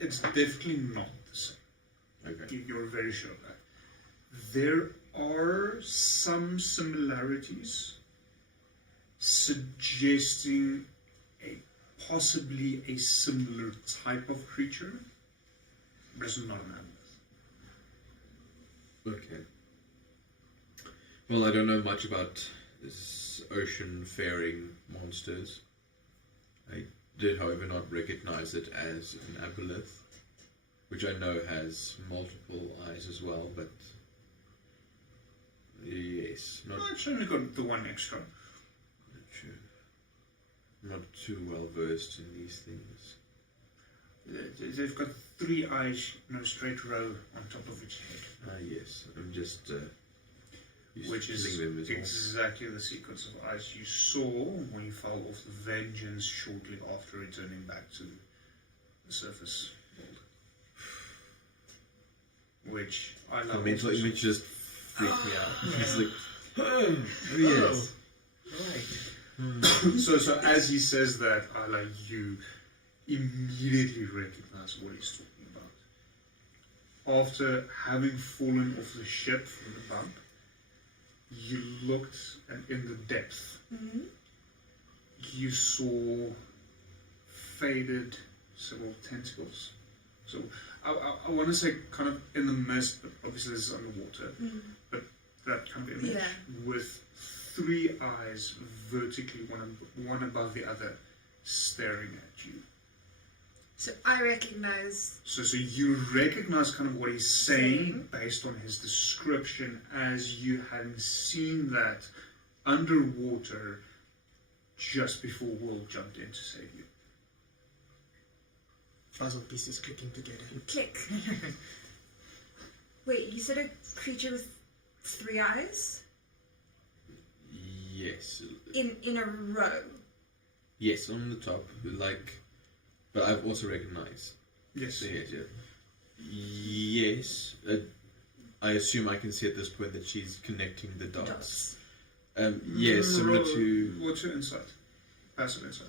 It's definitely not the same. Okay. You're very sure of that. There are some similarities suggesting possibly a similar type of creature, but it's not an aboleth. Okay. Well, I don't know much about this ocean-faring monsters. I did, however, not recognize it as an aboleth, which I know has multiple eyes as well, but yes, not It's only got the one extra. sure. Not too well versed in these things. They've got 3 eyes in a straight row on top of its head, Yes, I'm just used which to is killing them as well. exactly the sequence of eyes you saw when you fell off the Vengeance shortly after returning back to the surface world. Which I The love. mental also. image just freaked me out. It's like, oh, yes. So as he says that, Ala, you immediately recognize what he's talking about. After having fallen off the ship from the bump, you looked, and in the depth, you saw faded several tentacles. So I want to say kind of in the mist, but obviously this is underwater, but that kind of image with 3 eyes vertically, one above the other, staring at you. So I recognize. So you recognize kind of what he's saying based on his description, as you hadn't seen that underwater just before Will jumped in to save you. Puzzle pieces clicking together. Click. Wait, you said a creature with 3 eyes? Yes. In a row. Yes, on the top, like, but I've also recognized. Yes. The head, yeah. Yes. I assume I can see at this point that she's connecting the dots. Yes, similar to What's your insight? Passive insight.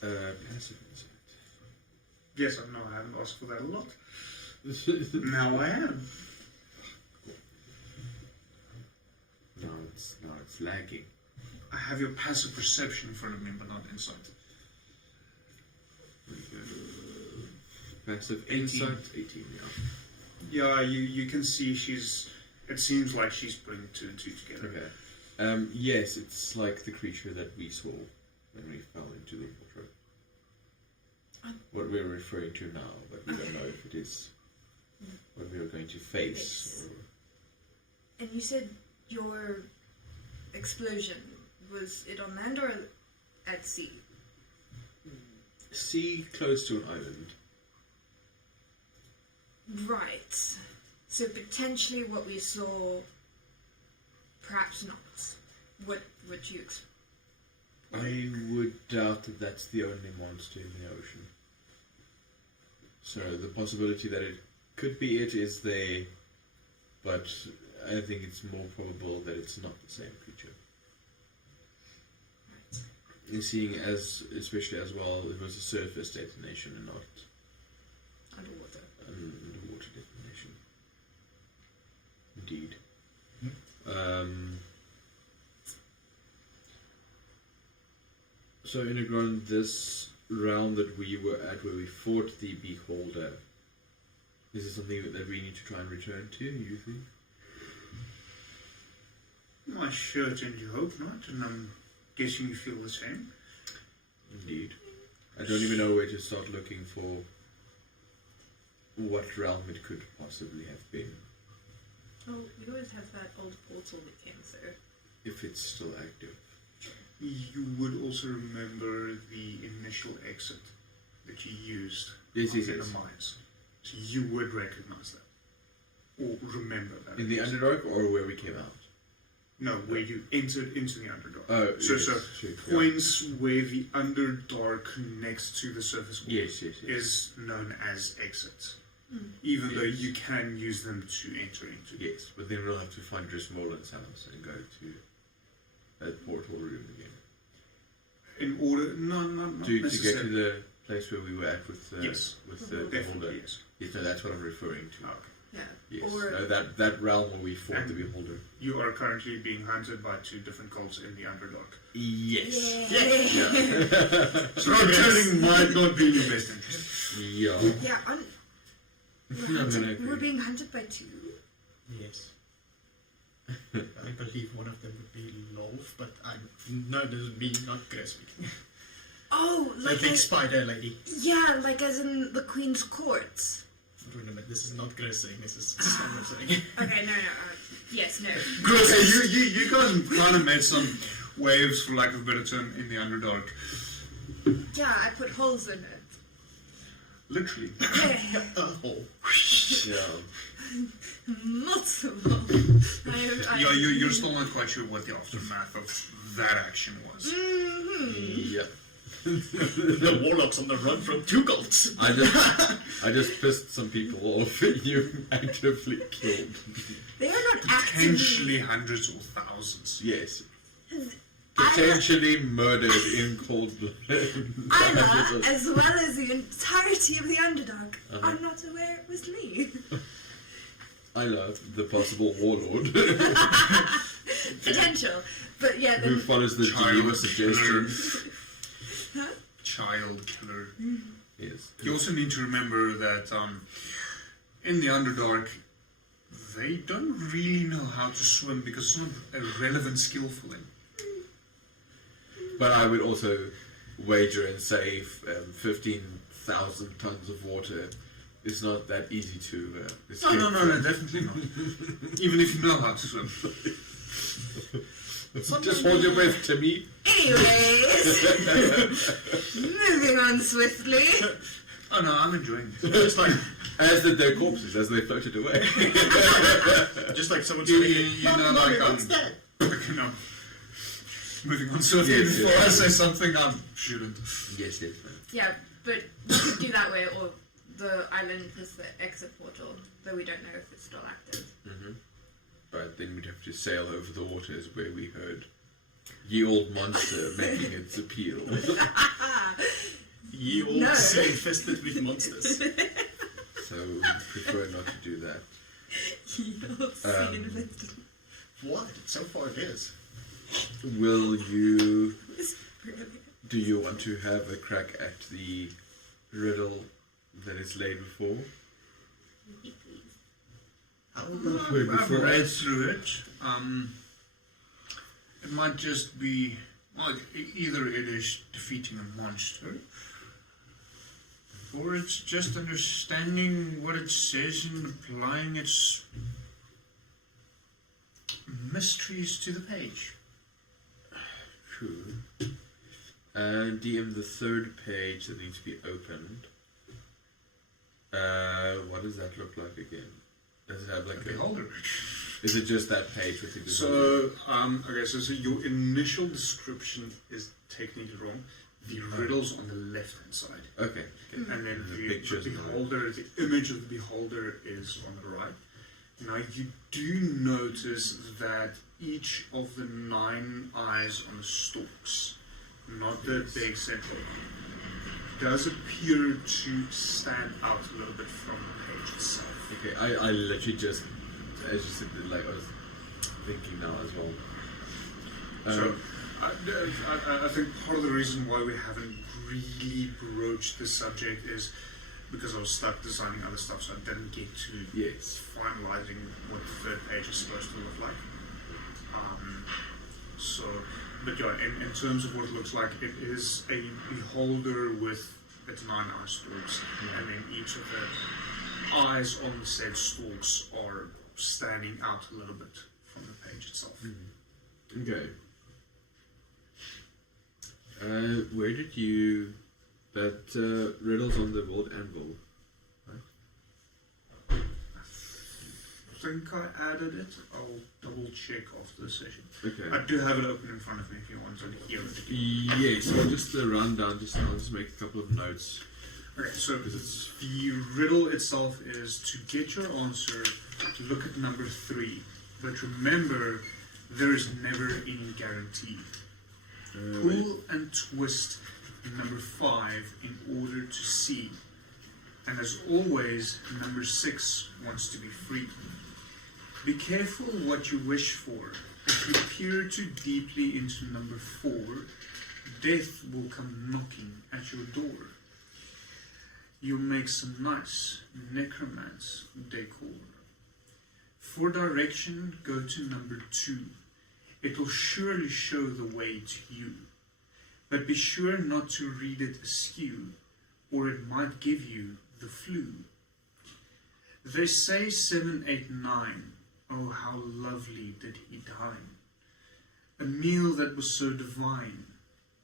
passive insight. Yes, I know I haven't asked for that a lot. Now I am. Now it's lagging. I have your passive perception in front of me, but not insight. Passive 18. insight 18, yeah. Yeah, you can see it seems like she's putting 2 and 2 together. Okay. Yes, it's like the creature that we saw when we fell into the water. What we're referring to now, but we don't know if it is what we are going to face. And you said your explosion, was it on land or at sea? Sea close to an island. Right. So potentially what we saw, perhaps not. What would you expect? I would doubt that that's the only monster in the ocean. So the possibility that it could be it is there, but I think it's more probable that it's not the same creature. And seeing as, especially as well, it was a surface detonation and not Underwater. an underwater detonation. Indeed. So, Inegron, this round that we were at, where we fought the Beholder, is it something that we need to try and return to, you think? I certainly hope not, and I'm guessing you feel the same. Indeed. I don't even know where to start looking for what realm it could possibly have been, Oh, we always have that old portal that came through. if it's still active. You would also remember the initial exit that you used Yes, yes, in yes. the mines. So you would recognize that. Or remember that. In the Underdark, or where we came out? No, where you entered into the Underdark. Oh, so yes, so shit, yeah. points where the Underdark connects to the surface world Yes, yes, yes. is known as exits. Even though Yes. you can use them to enter into. Yes, but then we'll have to find Drismolan's house and go to that portal room again. In order, not To get to necessarily. the place where we were at with the Yes. with the Definitely, beholder. yes. Yes, no, that's what I'm referring to. Okay. Yeah. Yes, Or no, that realm where we fought the And- beholder. You are currently being hunted by 2 different cults in the Underdark. Yes. So returning might not be in your best interest. Yeah. yeah, I'm gonna we're agree. being hunted by 2. Yes. I believe one of them would be Lolf, but I no, this is me, not Chris speaking. Oh, The like big spider lady. yeah, like as in the Queen's courts. Wait a minute, this is not grossing. This is what I'm saying. Okay, no. Yes, no. You guys kind of made some waves, for lack of a better term, in the Underdark. Yeah, I put holes in it. Literally. Oh. Yeah. Multiple. You're still not quite sure what the aftermath of that action was. Yeah. The warlock's on the run from two cults. I just pissed some people off. You actively killed. They are not actively. Potentially hundreds or thousands. Yes. Potentially murdered in cold blood. Anna, as well as the entirety of the Underdark, I'm not aware it was me. I know the possible warlord Potential. But yeah, who then follows the Geneva suggestion. Child killer. Yes. You also need to remember that in the Underdark, they don't really know how to swim because it's not a relevant skill for them. But I would also wager and say 15,000 tons of water is not that easy to escape. No, definitely not. Even if you know how to swim. Just hold your breath, Timmy. anyways, moving on swiftly. Oh no, I'm enjoying it. Just like, As did their corpses as they floated away. just like someone You saying, know, like, what's that? you know, moving on swiftly Yes, before yes. I say something I shouldn't. Yes, yes. Yeah, but you could do that way, or the island has the exit portal, though we don't know if it's still active. But then we'd have to sail over the waters where we heard ye old monster making its appeal. Ye old No. sea infested with monsters. So we prefer not to do that. What? So far it is. Will you... It's brilliant. Do you want to have a crack at the riddle that is laid before? I've read through it. It might just be, well, either it is defeating a monster, or it's just understanding what it says and applying its mysteries to the page. True. DM, the third page that needs to be opened. What does that look like again? Does it have like The beholder. Is it just that page with the So, okay, so your initial description is technically wrong. The riddle's on the left-hand side. Okay. And then The the pictures on the beholder, the image of the beholder is on the right. Now you do notice that each of the 9 eyes on the stalks, not the big central one, does appear to stand out a little bit from the page itself. Okay, I literally just, as you said, like I was thinking now as well. So, I think part of the reason why we haven't really broached this subject is because I was stuck designing other stuff, so I didn't get to Yes. finalizing what the third page is supposed to look like. But yeah, in terms of what it looks like, it is a beholder with its 9 eye stalks, and then each of the eyes on said stalks are standing out a little bit from the page itself. Okay. Where did you... That riddle's on the world anvil. I think I added it. I'll double check after the session. Okay. I do have it open in front of me if you want to hear it. Yes, I'll just run down, I'll just make a couple of notes. Okay, so the riddle itself is to get your answer, look at number 3. But remember, there is never any guarantee. Pull and twist number 5 in order to see. And as always, number 6 wants to be free. Be careful what you wish for. If you peer too deeply into number 4, death will come knocking at your door. You'll make some nice necromance decor. For direction, go to number 2. It will surely show the way to you. but be sure not to read it askew, or it might give you the flu. They say 7, 8, 9. Oh, how lovely did he dine! A meal that was so divine,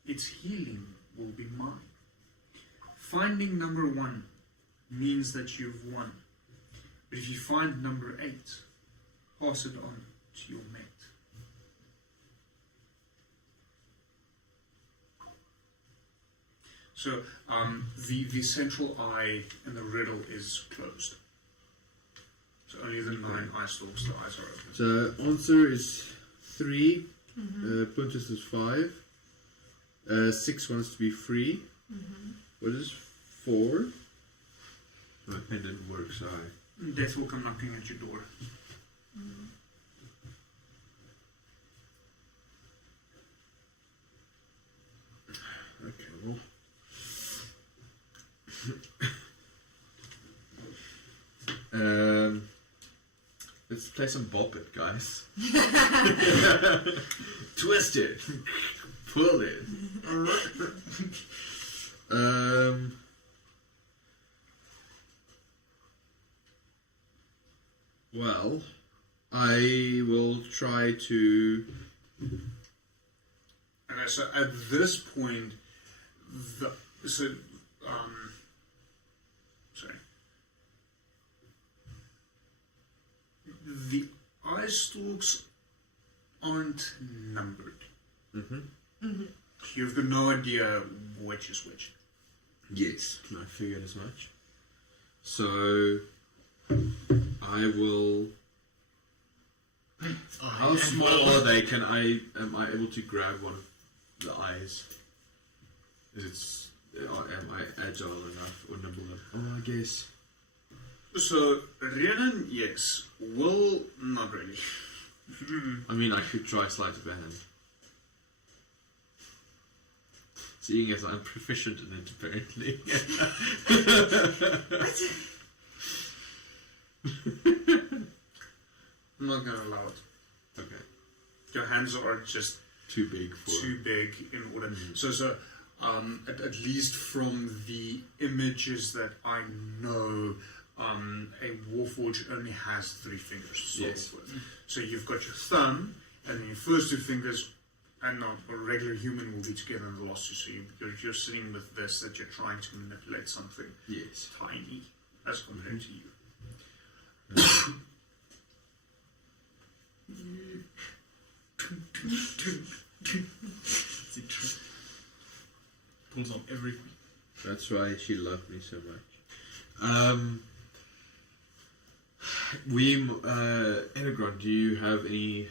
its healing will be mine. Finding number 1 means that you've won. But if you find number 8, pass it on to your mate. So the central eye in the riddle is closed. So only the 9 eye stalks, the eyes are open. So answer is 3. Puntus is 5. 6 wants to be free. What is 4? My pen didn't work, sorry. Death will come knocking at your door. Okay, well. Let's play some bop it, guys. Twist it. Pull it. Well, I will try to. Okay, so at this point, sorry. The eye stalks aren't numbered. You've got no idea which is which. Yes, I figured as much. So I will. How small are they? Am I able to grab one of the eyes? Am I agile enough or nimble enough? Oh, I guess. So Rhiannon, yes. Will, not really. I mean, I could try sleight of hand. Seeing as I'm proficient in it, apparently. I'm not going to allow it. Okay. Your hands are just Too big for. too big in order. So at least from the images that I know, a Warforged only has 3 fingers to solve Yes. with. So you've got your thumb, and then your first 2 fingers, and not a regular human will be together in the last 2. So you're sitting with this, that you're trying to manipulate something Yes. tiny as compared to you. Pulls on every. That's why she loved me so much. Enegron, do you have any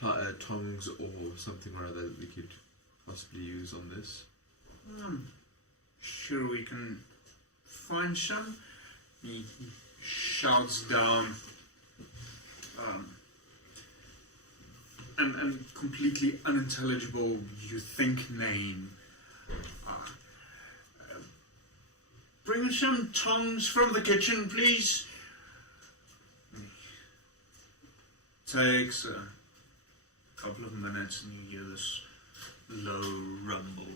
tongs or something or other that we could possibly use on this? Sure, we can find some. He shouts down and completely unintelligible, you think, name. Bring some tongs from the kitchen, please. Takes a couple of minutes and you hear this low rumble.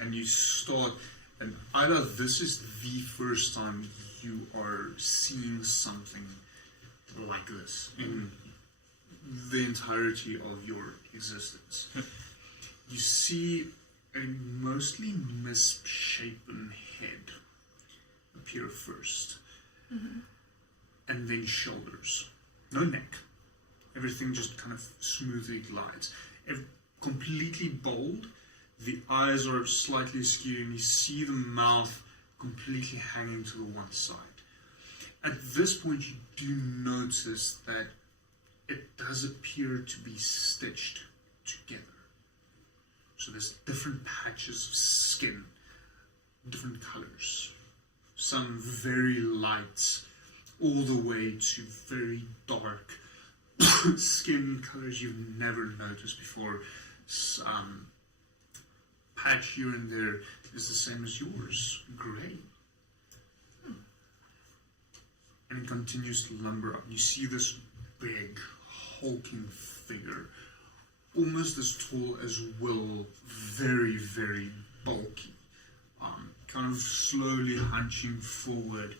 And you start, and either this is the first time you are seeing something like this in the entirety of your existence. You see a mostly misshapen head appear first, and then shoulders. No neck. Everything just kind of smoothly glides. Completely bald. The eyes are slightly askew, and you see the mouth completely hanging to the one side. At this point, you do notice that it does appear to be stitched together. So there's different patches of skin, different colors. Some very light, all the way to very dark skin colors you've never noticed before. Some patch here and there is the same as yours, grey. And it continues to lumber up. You see this big, hulking figure, almost as tall as Will, very, very bulky, kind of slowly hunching forward,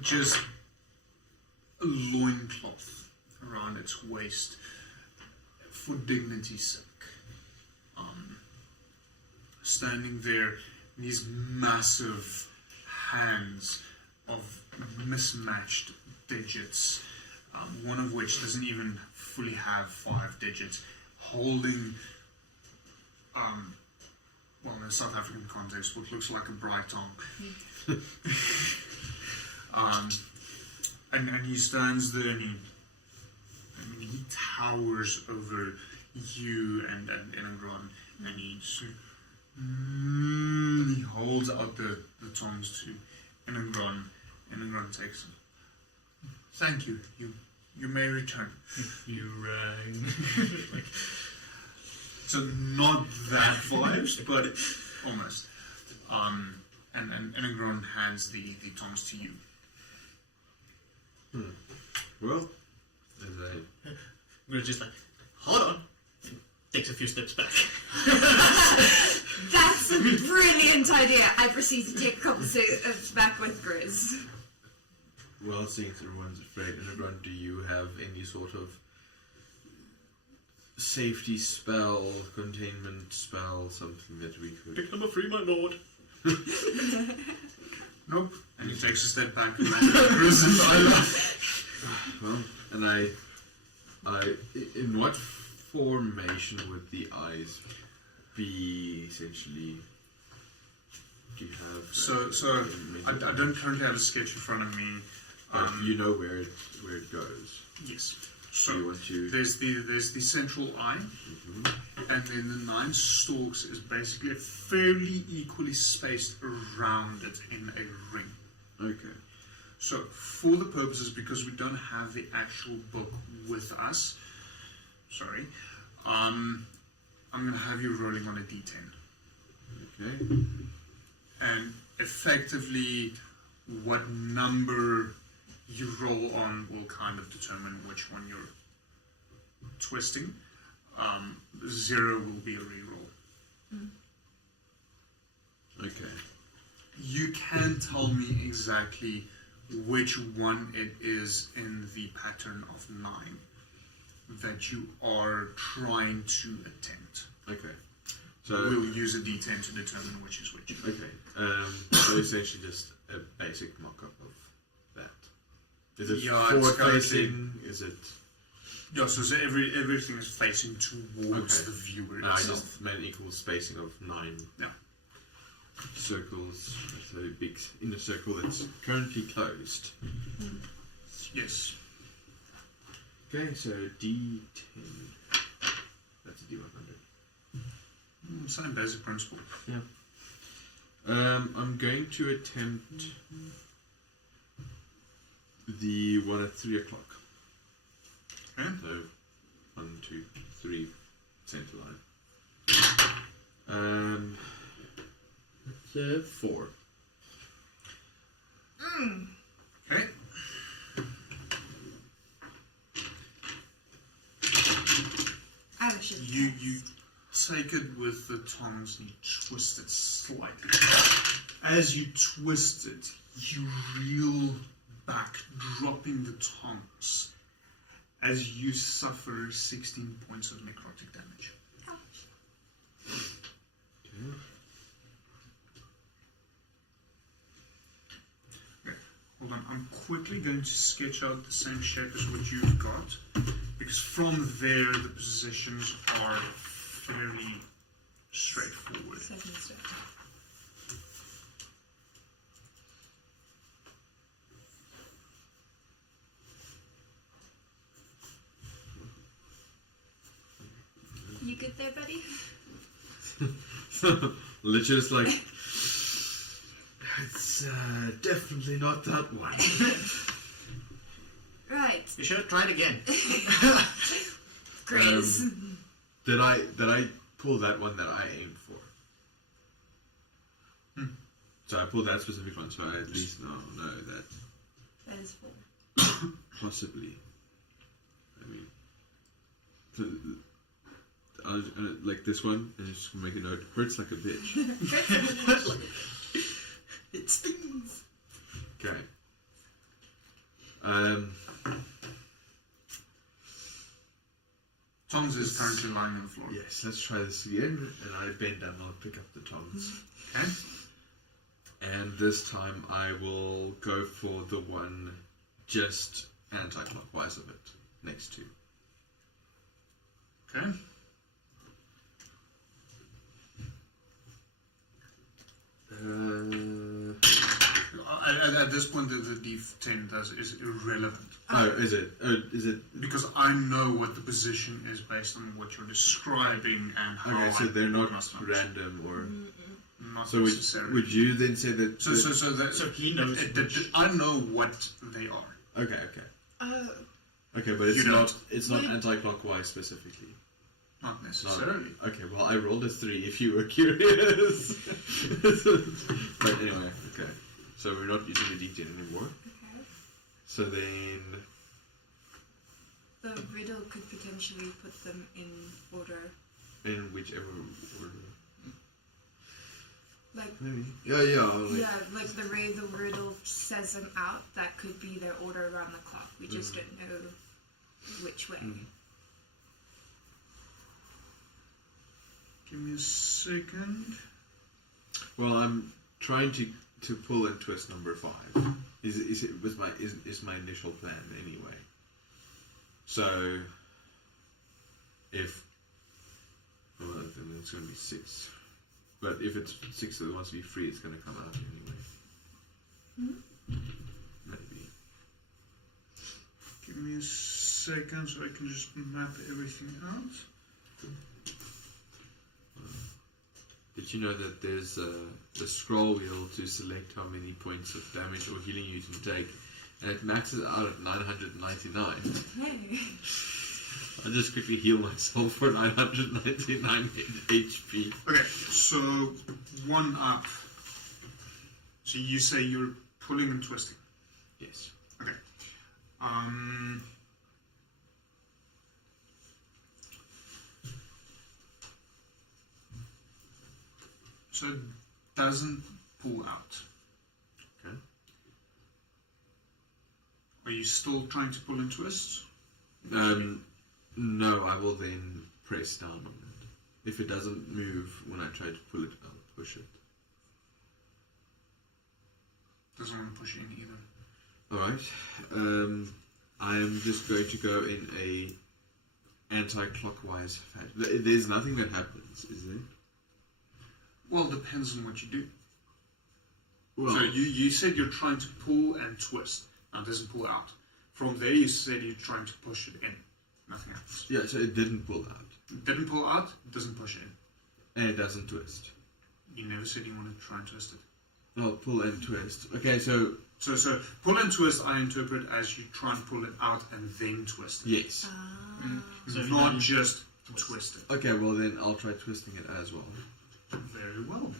just a loincloth around its waist for dignity's sake. Standing there, these massive hands of mismatched digits, one of which doesn't even fully have 5 digits, holding, well, in a South African context, what looks like a bright tongue. And he stands there and he towers over you and Inagron, and he holds out the tongs to Inagron. Inagron takes them. Thank you. You may return. You rang. So not that vibes, but almost. And Inagron hands the tongs to you. Well, We're just like, hold on. Takes a few steps back. That's a brilliant idea. I proceed to take a couple steps back with Grizz. well, since everyone's afraid, Underground, do you have any sort of safety spell, containment spell, something that we could... Pick number 3, my lord. Nope. And he takes a step back. Well, and I, in what formation would the eyes be, essentially? Do you have... So I don't currently have a sketch in front of me. But you know where it goes. Yes. So you want to... There's the central eye, and then the 9 stalks is basically fairly equally spaced around it in a ring. Okay. So for the purposes, because we don't have the actual book with us, sorry, I'm going to have you rolling on a d10. Okay. And effectively, what number you roll on will kind of determine which one you're twisting. 0 will be a reroll. Okay. You can tell me exactly which one it is in the pattern of 9 that you are trying to attempt. Okay. So We'll use a d10 to determine which is which. okay. So essentially just a basic mock-up of that. Is it Yeah, it's forward gotta facing? Is it... Yeah, so everything is facing towards Okay. the viewer No, I itself. just meant equal spacing of 9 Yeah. circles. So a big inner circle that's currently closed. Yes. Okay, so D10. That's a D100. Same basic principle. Yeah. I'm going to attempt the one at 3 o'clock. Okay. So 1, 2, 3, center line. So 4. Okay. You take it with the tongs and you twist it slightly. As you twist it, you reel back, dropping the tongs as you suffer 16 points of necrotic damage. Okay, hold on. I'm quickly going to sketch out the same shape as what you've got, because from there the positions are fairly straightforward. You good there, buddy? Literally, like, it's definitely not that one. Right. You should have tried again. Grizz. Did I pull that one that I aimed for? So I pulled that specific one, so I at least know that That is 4. possibly. I mean, like this one, and just make a note. Hurts like a bitch. It stings. Okay. Tongs is currently lying on the floor. Yes, let's try this again. And I bend down and I'll pick up the tongs. Okay. And this time I will go for the one just anti-clockwise of it, next to. Okay. At this point, the D10 is irrelevant. Oh, is it? Is it? Because I know what the position is based on what you're describing and how. Okay, so they're not must function. random or. Not So necessarily. would you then say that? So he knows I know what they are. Okay, okay. Oh, Okay, but it's You don't. not. It's not Would- anti-clockwise specifically. Not Not- necessarily. Okay, well I rolled a 3. If you were curious. But anyway, okay. So we're not using the D10 anymore. okay. So then, The riddle could potentially put them in order. in whichever order. Like, Maybe. Yeah, yeah. Like, yeah, like the way the riddle says them out, that could be their order around the clock. We just don't know which way. Give me a second. Well, I'm trying to pull and twist number 5. Is my initial plan anyway. So if well, then it's going to be 6. But if it's 6 that wants to be free, it's going to come out anyway. Maybe. Give me a second so I can just map everything out. Did you know that there's a scroll wheel to select how many points of damage or healing you can take, and it maxes out at 999. Hey. I just quickly heal myself for 999 HP. Okay, so one up. So you say you're pulling and twisting. Yes. Okay. So it doesn't pull out. Okay. Are you still trying to pull and twist? No, I will then press down on it. If it doesn't move when I try to pull it, I'll push it. Doesn't want to push in either. Alright. I'm just going to go in a anti-clockwise fashion. There's nothing that happens, is there? Well, depends on what you do. Well, So you said you're trying to pull and twist. Now it doesn't pull out. From there you said you're trying to push it in. Nothing happens. yeah, so it didn't pull out. It didn't pull out, it doesn't push it in. And it doesn't twist. You never said you wanted to try and twist it. No, pull and twist. Okay, so So pull and twist I interpret as you try and pull it out and then twist it. yes. So Not you just twist it. Okay, well then I'll try twisting it as well. Very well.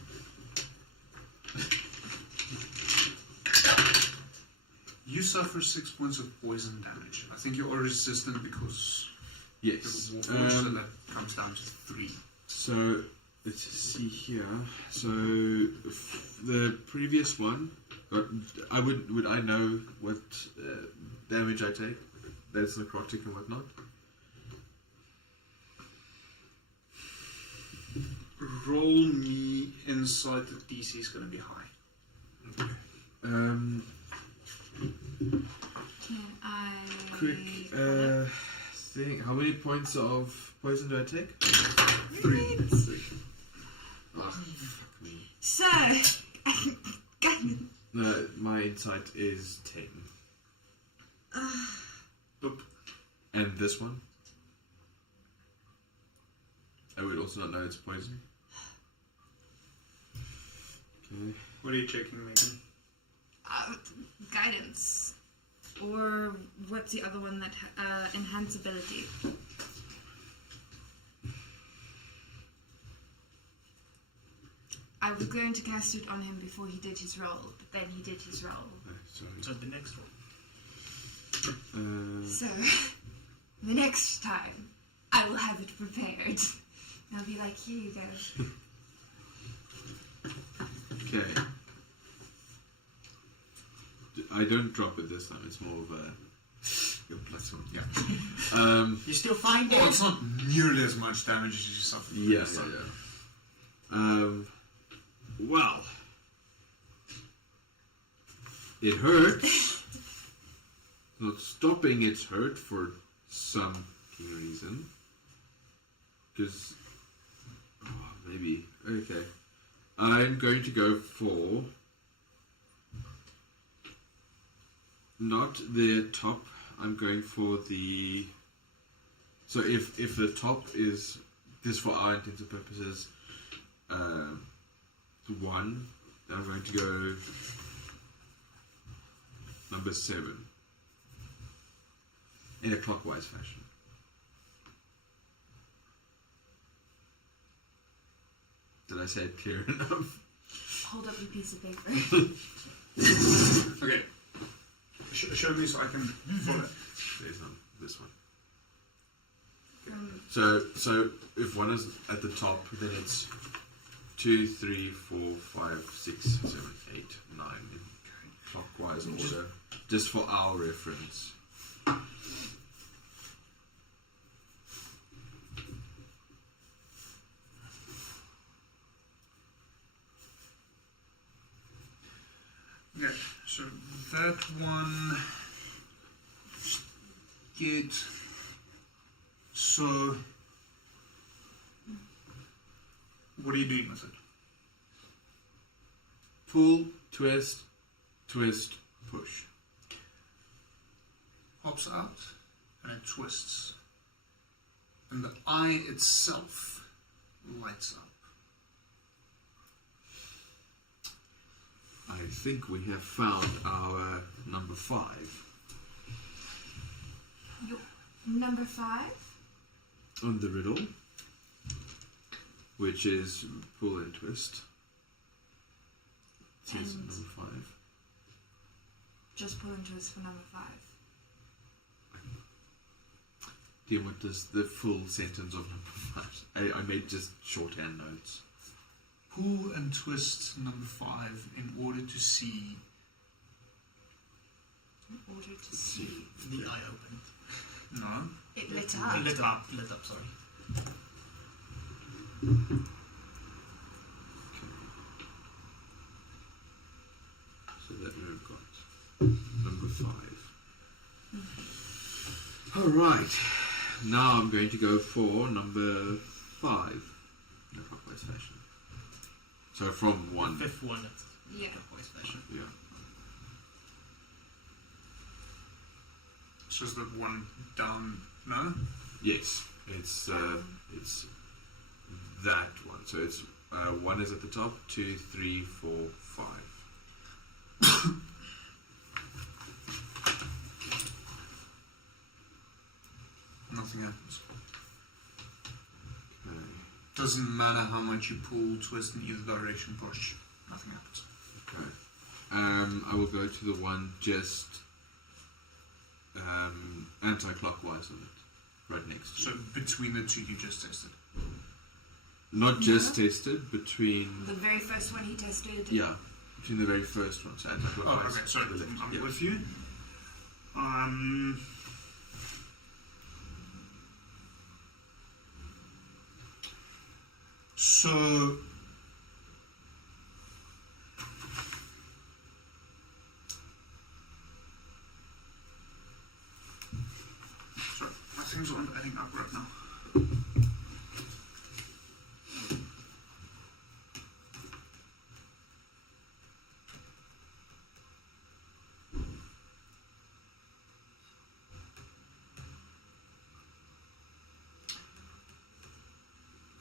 You suffer 6 points of poison damage. I think you are resistant because Yes. the warforged, so that comes down to 3. So let's see here. So the previous one, would I know what damage I take? That's necrotic and whatnot. Roll me inside the DC is going to be high. Can I... Quick thing. How many points of poison do I take? 3. Oh, fuck me. So... No, my insight is 10. Oop. And this one? I would also not know it's poison. Okay. What are you checking, Megan? guidance. Or what's the other one that... enhance ability. I was going to cast it on him before he did his roll, but then he did his roll. Sorry. So the next one. So, The next time, I will have it prepared. And I'll be like, here you go. Okay. I don't drop it this time. It's more of a your plus one. Yeah. You still find Oh, it? it's not nearly as much damage as you suffered. Yeah. Well, it hurts. Not stopping its hurt for some reason. Because maybe okay. I'm going to go for not the top. I'm going for the. So if the top is this for our intents and purposes, 1, then I'm going to go number 7 in a clockwise fashion. Did I say it clear enough? Hold up your piece of paper. Okay. Show me so I can follow. There's none. This one. So if one is at the top, then it's 2, 3, 4, 5, 6, 7, 8, 9 in clockwise order, just for our reference. Okay, so that one get so what are you doing with it? Pull, twist, twist, push. Pops out and it twists. And the eye itself lights up. I think we have found our number 5. Number 5? On the riddle, which is pull and twist. It says And- number 5. Just pull and twist for number 5. Dear, what does the full sentence of number 5? I made just shorthand notes. Pull and twist number 5 in order to see. In order to see. The eye opened. No. It lit up. Lit up, sorry. So that we've got number 5. Alright. Now I'm going to go for number 5 in a clockwise fashion. So from 1. Fifth one, that's Yeah. voice fashion. Yeah. It's just that one down. No? Yes. It's that one. So it's 1 is at the top, 2, 3, 4, 5. Nothing happens. Okay. Doesn't matter how much you pull, twist in either direction, push. Nothing happens. Okay. I will go to the one just anti-clockwise of it, right next to So it. between the two you just tested. Not just tested, between The very first one he tested. yeah, between the very first one, so Oh, anti-clockwise. okay, sorry. to the left, I'm yeah. with you. So sorry, my things aren't adding up right now.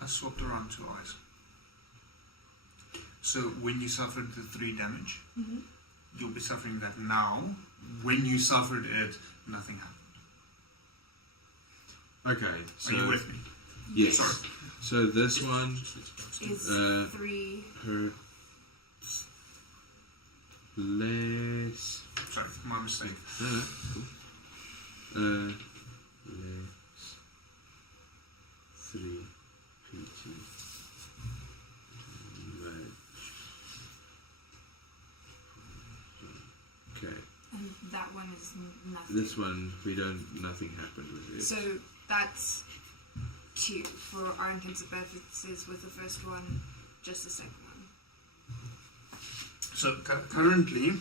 I swapped around 2 eyes. So when you suffered the 3 damage, you'll be suffering that now. When you suffered it, nothing happened. Okay, so Are you with me? yes. Sorry. So this one Is Uh, 3. hurts less. Sorry, my mistake. Cool. Less And that one is nothing. This one, nothing happened with it. So that's 2 for our intents and purposes with the first one, just the second one. So currently,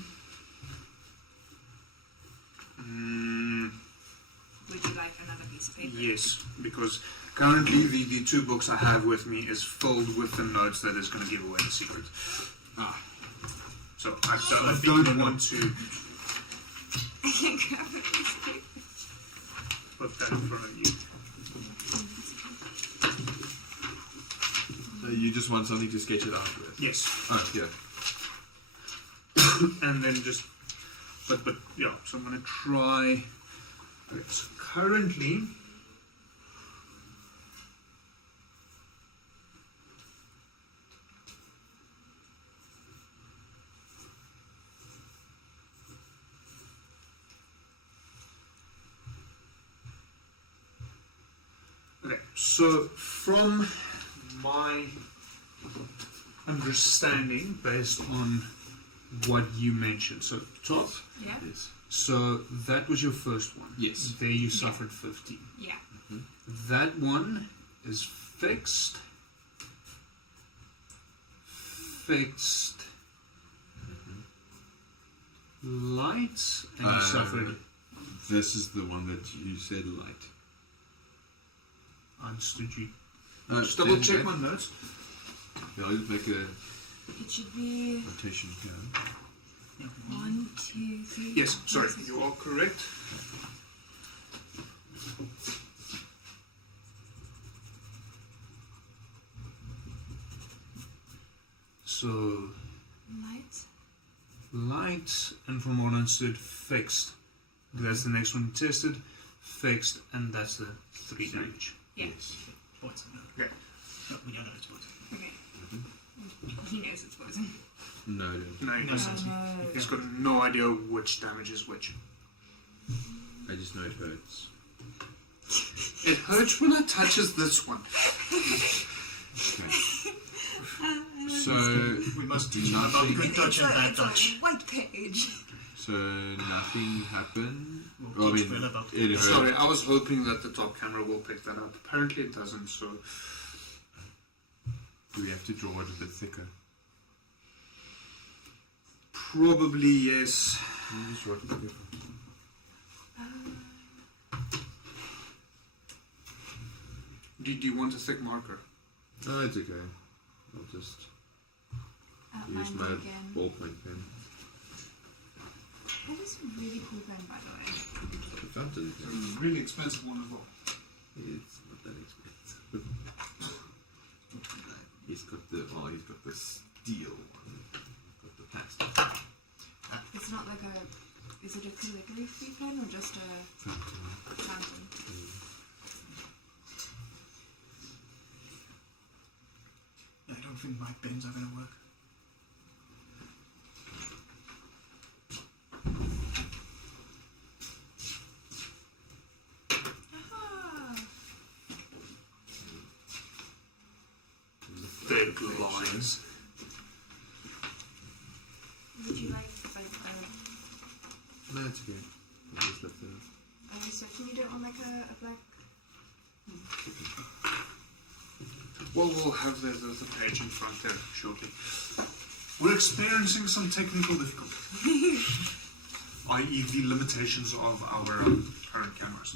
Would you like another piece of paper? yes, because currently the 2 books I have with me is filled with the notes that is going to give away the secret. So I don't want to put that in front of you. So you just want something to sketch it out with? Yes. Oh, yeah. And then just, but yeah, so I'm going to try. Okay, so currently, okay, so from my understanding, based on what you mentioned, so top, Yeah? Yes. so that was your first one. Yes. There you suffered 15. Yeah. That one is fixed. Fixed. Light, and you suffered. This is the one that you said light. Understood you. Uh, Just double then- check my notes. Yeah, I'll just make a It should be notation here. 1, 2, 3. Yes, sorry, you are correct. So, Light. light, and from what I understood, fixed. That's the next one tested. Fixed, and that's the 3 damage. Yeah. Yes. Poison. No. Okay. No, we don't know it's poison. Okay. He knows it's poison. No, I don't. No, he No doesn't. sense. No. He's got no idea which damage is which. I just know it hurts. It hurts when it touches this one. So We must teach you about good touch and bad It's a touch. white page. nothing happened. We'll Well, I teach mean, Phil about it hurt. Sorry, I was hoping that the top camera will pick that up. Apparently it doesn't, so... Do we have to draw it a bit thicker? Probably yes. Can you just draw it a bit thicker? Do you want a thick marker? No, it's okay. I'll just use Outline my again. ballpoint pen. That is a really cool pen, by the way. The fountain pen. It's a really expensive one as well. It's not that expensive. he's got the steel one. Got the plastic. It's not like a. Is it a calligraphy pen or just a fountain? I don't think my pens are going to work. Ah, Thick lines. would you like No, it's okay. I just left it. a reception? You don't want like a black. Well, we'll have the page in front there shortly. We're experiencing some technical difficulty, i.e. the limitations of our current cameras.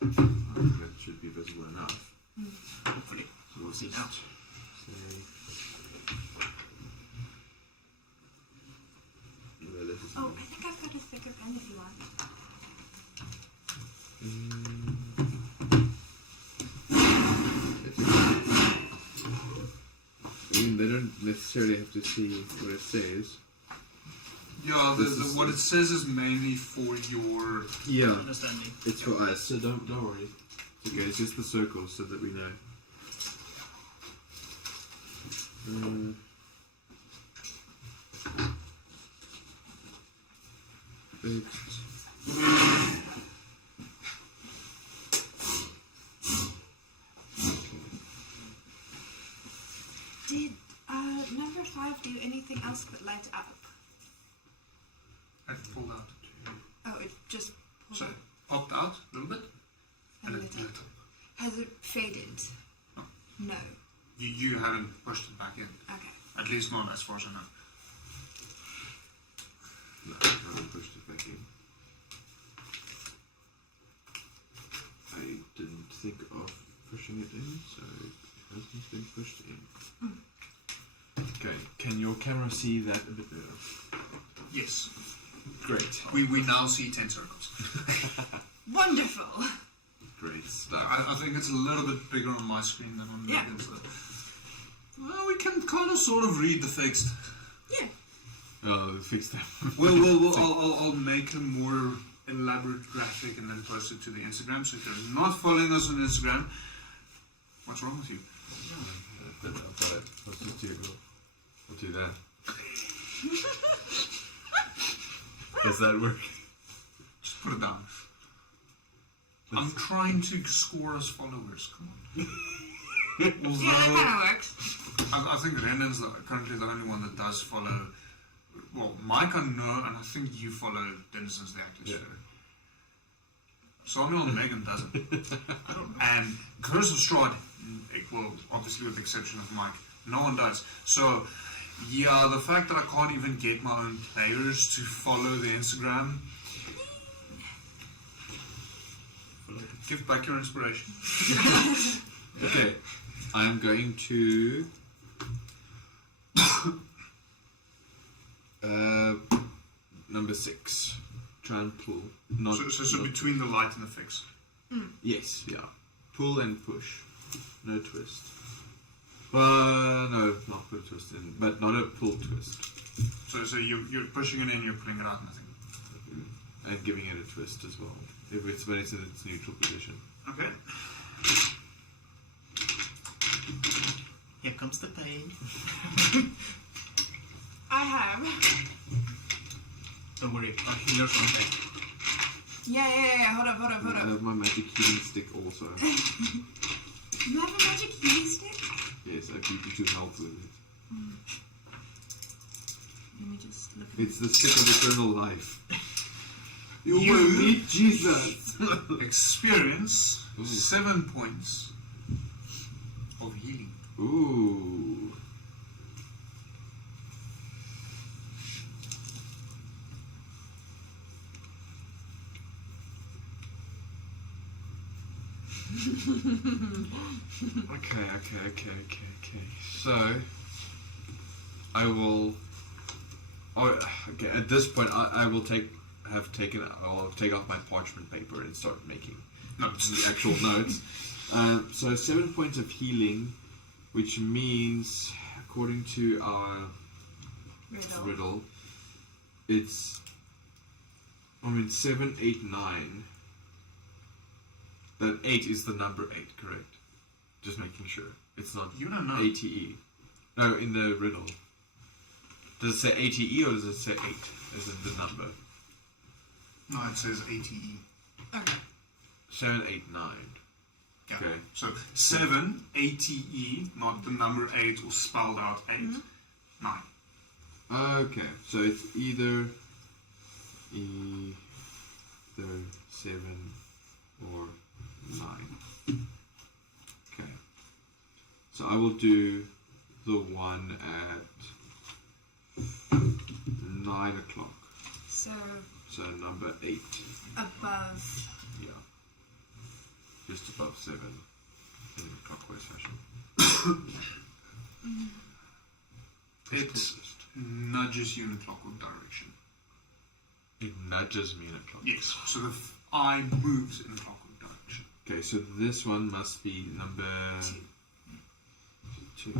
That should be visible enough. Hopefully. So we'll See just now. say where this is. Oh, I think I've got a thicker pen if you want. It's okay. I mean, they don't necessarily have to see what it says. Yeah, This is- what it says is mainly for your... Yeah, Understanding. it's for us, so don't worry. It's okay, it's just the circles so that we know. Fixed. Did number 5 do do anything else but light up? It pulled out. Oh, it just pulled So up it popped out a little bit, and and lit it up. lit up. Has it faded? No. No. You haven't pushed it back in. Okay. At least not as far as I know. No, I haven't pushed it back in. I didn't think of pushing it in, so it hasn't been pushed in. Okay, can your camera see that a bit better? Yes. Great. We now see 10 circles. Wonderful. Great stuff. I think it's a little bit bigger on my screen than on Yeah. Megan's. Well, we can kind of sort of read the text. Yeah. Oh, fix that. Well, I'll make a more elaborate graphic and then post it to the Instagram. So if you're not following us on Instagram, what's wrong with you? I'll try it. I'll do that. Does that work? Just put it down. I'm trying to score us followers. Come on. Yeah, that kind of works. I think Renan's currently the only one that does follow. Well, Mike I know, and I think you follow Dennison's the Actors Yeah. Show. Samuel and Megan doesn't. And Curse of Strahd, well, obviously with the exception of Mike, no one does. So, yeah, the fact that I can't even get my own players to follow the Instagram. Give back your inspiration. Okay, I'm going to number 6. Try and pull. Not So not- between the light and the fix. Yes, yeah. Pull and push. No twist. No, not put a twist in, but not a pull twist. So you're pushing it in, you're pulling it out, nothing. And giving it a twist as well. If it's when it's in its neutral position. Okay. Here comes the pain. I have. Don't worry, our healers on deck. Yeah. Hold up. I have my magic healing stick also. You have a magic healing stick? Yes, I keep it to help with it. Let me just look. It's the stick of eternal life. You You- will meet Jesus! Experience 7 points of healing. Ooh. Okay. So, I will. Oh, okay. At this point, I'll take off my parchment paper and start making Notes. the actual notes. So 7 points of healing, which means, according to our riddle, it's 7, 8, 9. That 8 is the number 8, correct? Just making sure. It's not You don't know. ATE. No, in the riddle. Does it say ATE or does it say 8? Is it the number? No, it says ATE. Okay. 7, 8, 9. Yeah. Okay. So 7 ATE, not the number 8 or spelled out 8. 9. Okay, so it's either 7 or 9. Okay. So I will do the one at 9 o'clock. So So number 8. above. Yeah. Just above 7 in clockwise fashion. It nudges you in a clockwise direction. It nudges me in a clock. Yes. So the eye moves in a clockwise direction. Okay, so this one must be number 2.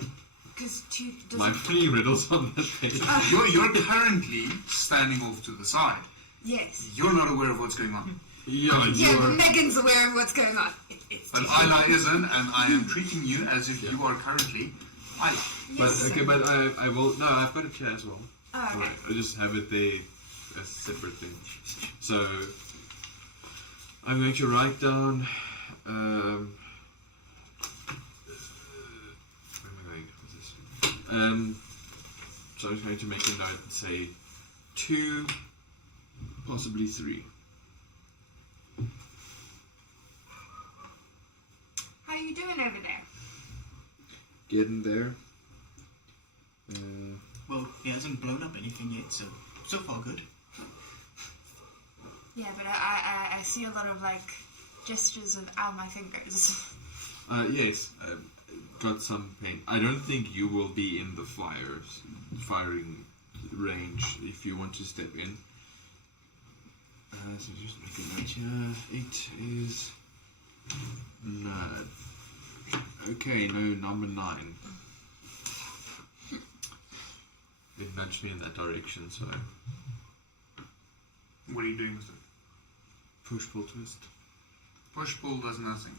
Because 2 doesn't. My funny riddles on that page. You're currently standing off to the side. Yes. You're not aware of what's going on. Yeah, Yeah, but Megan's aware of what's going on. It's But Ayla isn't, and I am treating you as if you are currently Ayla. But Yes. okay, but I will. No, I've got a chair as well. Oh, okay. Alright, I'll just have it there as a separate thing. So I'm going to write down. Where am I going with this? So I was going to make a note and say 2, possibly 3. How you doing over there? Getting there. Well, he hasn't blown up anything yet, so far good. Yeah, but I see a lot of like gestures of ow my fingers. Yes, got some pain. I don't think you will be in the firing range if you want to step in. So just make a note here. 8 is nerd. Okay, no, number 9. It nudged me in that direction, so What are you doing with it? push, pull, twist. Push pull does nothing.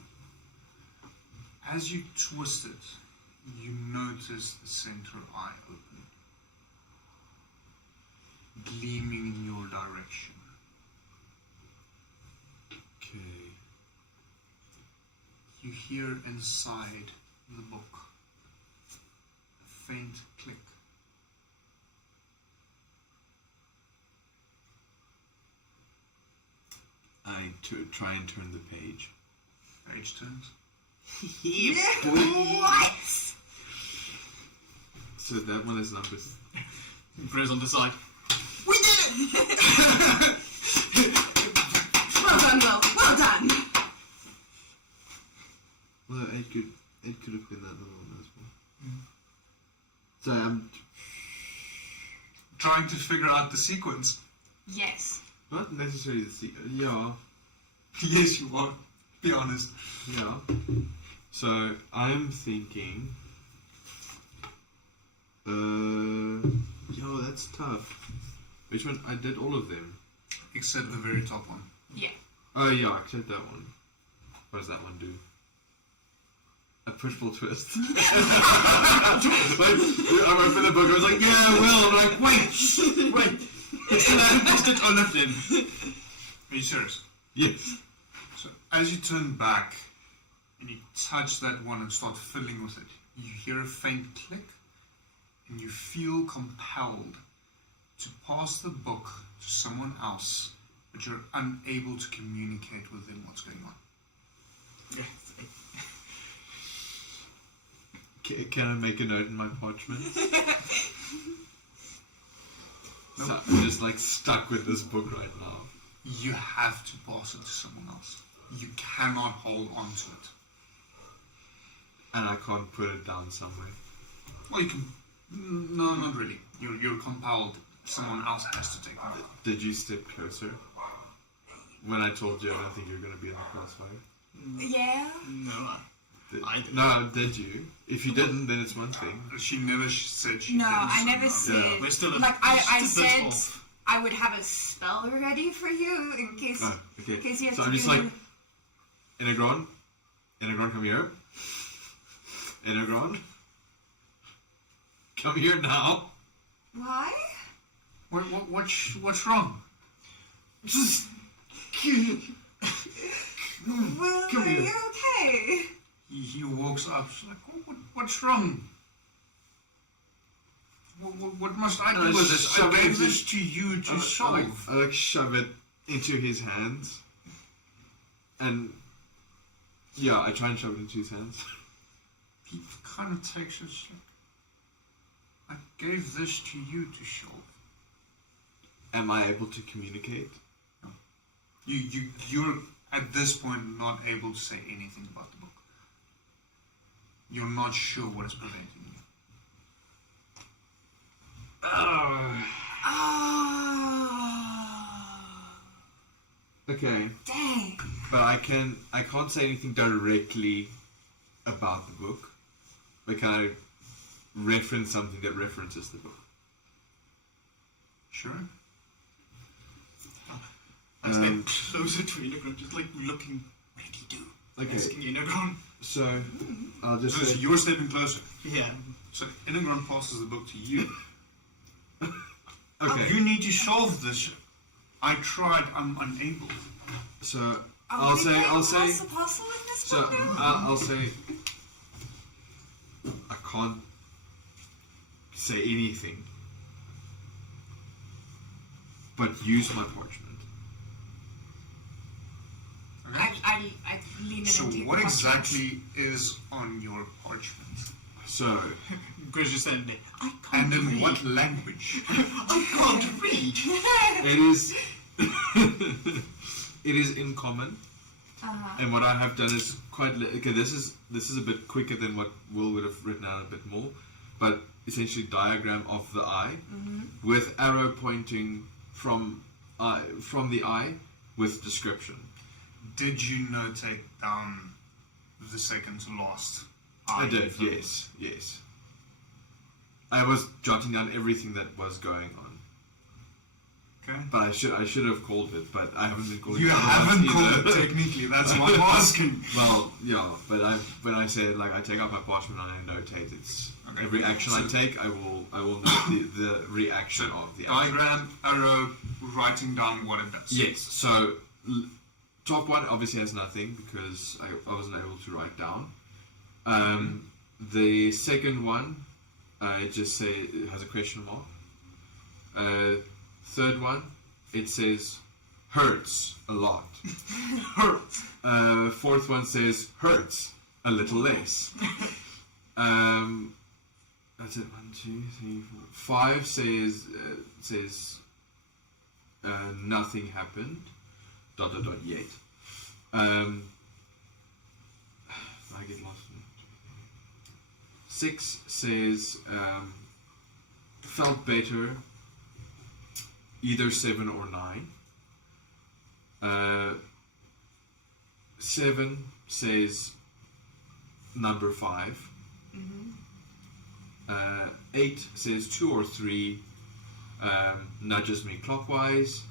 As you twist it, you notice the center eye open, gleaming in your direction. Okay. You hear inside the book a faint click. I try and turn the page. Page turns. What? So that one is numbers. Press on the side. We did it! Well done, Will. Well done. Well, it could have been that little one as well. So I'm Trying to figure out the sequence. Yes. not necessarily the yeah, Yes, you are. Be honest. yeah. So I'm thinking. Yo, that's tough. Which one? I did all of them. Except the very top one. Yeah. Oh yeah, except that one. What does that one do? A push pull twist. Like, I opened the book. I was like, yeah, Will. I'm like, wait. It's it or lift in. Are you serious? Yes. So as you turn back and you touch that one and start fiddling with it, you hear a faint click and you feel compelled to pass the book to someone else, but you're unable to communicate with them what's going on. Can I make a note in my parchment? So I'm just like stuck with this book right now. You have to pass it to someone else. You cannot hold on to it. And I can't put it down somewhere. Well, you can. No, not really. You're compelled. Someone else has to take it. Did you step closer? When I told you I don't think you're going to be in the crossfire? Yeah. No, Did you? If you didn't, then it's one thing. She never said she No, didn't. I so never no. said. Yeah. we're still Like I still said, off. I would have a spell ready for you in case. Oh, okay. In case you have So to I'm just do. like, Inagron, come here. Inagron, come here now. Why? What's wrong? Will, Come are here. you okay? He walks up. She's like, what's wrong? What must I do with this? I gave this to you to solve. I like shove it into his hands. And yeah, I try and shove it into his hands. He kind of takes it. Like, I gave this to you to solve. Am I able to communicate? You're at this point not able to say anything about the book. You're not sure what is preventing you. Oh. Okay, Dang. but I can't say anything directly about the book. But can I reference something that references the book? Sure. I stand closer to Inagron, just like looking. What did he do? Okay, Asking Inagron. so I'll just So say, you're stepping closer. Yeah. So Inagron passes the book to you. okay, You need to solve this. I tried. I'm unable. so Are we I'll going say, pass the parcel in this so book now? I'll say, I can't say anything but use my parchment. I lean So into what the exactly is on your parchment? So, Grizz just standing there. I can't And in read. what language? I can't read. it is it is in common. And what I have done is okay. This is a bit quicker than what Will would have written out a bit more, but essentially diagram of the eye with arrow pointing from the eye with description. Did you notate down the second to last? I did, yes. I was jotting down everything that was going on, Okay. but I should have called it, but I haven't been calling You it. haven't either. called it technically. That's what I'm asking. Well, yeah, but when I say like I take out my parchment and I notate, it's Okay. every action I take, I will note the reaction of the action. Diagram, arrow, writing down what it does. Yes. So top one obviously has nothing because I wasn't able to write down. The second one, just say it has a question mark. Third one, it says hurts a lot. Hurts. Fourth one says hurts a little less. That's it. 1, 2, 3, 4. 5 says nothing happened. ... yet. I get lost. 6 says felt better. Either 7 or 9. 7 says number 5. 8 says 2 or 3, nudges me clockwise,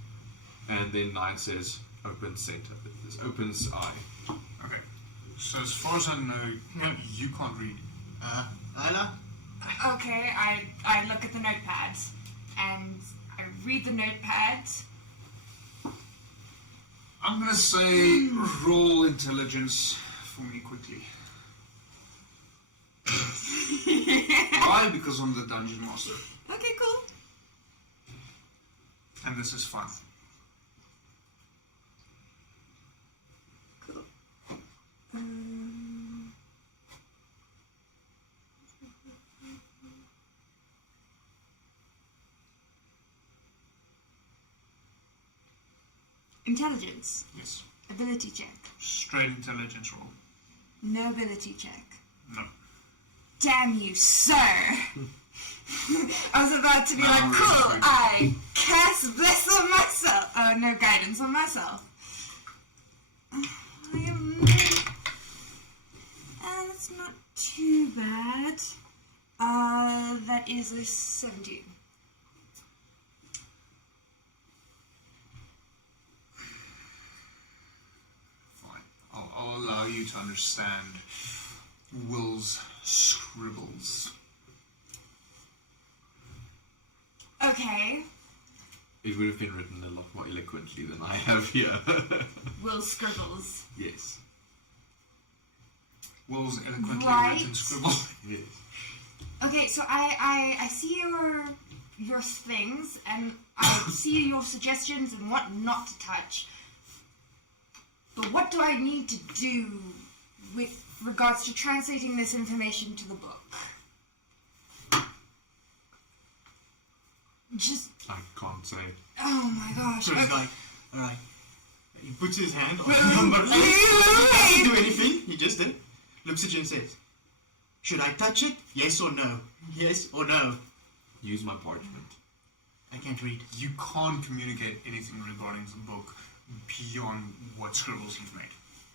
and then 9 says open center. This opens eye. Okay. So as far as I know, you can't read. Lila? Okay, I look at the notepads and I read the notepads. I'm gonna say roll intelligence for me quickly. Why? Because I'm the dungeon master, Okay, cool. and this is fun. Intelligence. Yes. Ability check. Straight intelligence roll. No ability check. No. Damn you, sir! I was about to be No, like, I'm cool, really I cast bless on myself. Oh, no guidance on myself. I am... that's not too bad. That is a 17. Fine. I'll allow you to understand Will's scribbles. Okay. It would have been written a lot more eloquently than I have here. Will scribbles. Yes. Will's eloquently Right. written scribbles. Yes. Okay, so I see your things, and I see your suggestions and what not to touch. But what do I need to do with regards to translating this information to the book? Just, I can't say. oh my gosh. So he's Okay. like, alright. He puts his hand on number 8. Doesn't do anything. He just did. Looks at you and says, should I touch it? Yes or no? Yes or no? Use my parchment. I can't read. You can't communicate anything regarding the book beyond what scribbles you've made.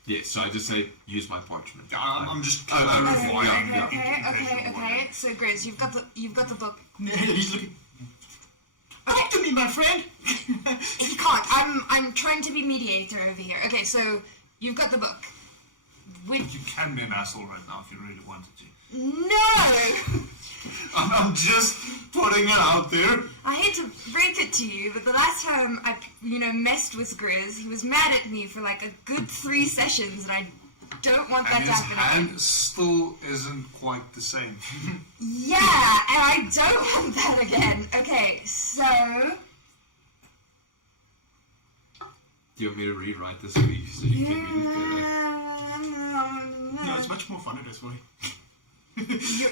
Yes, so I just say use my parchment. I'm just Oh, clarifying. Okay. So Grizz, you've got the book. He's looking. Talk to me, my friend. You can't. I'm trying to be mediator over here. Okay, so you've got the book. You can be an asshole right now if you really wanted to. No! I'm just putting it out there. I hate to break it to you, but the last time I, messed with Grizz, he was mad at me for like a good 3 sessions, and I don't want that And to his happen. hand still isn't quite the same. Yeah, and I don't want that again. Okay, so Do you want me to rewrite this for you so you can read it better? No, it's much more fun it is for you.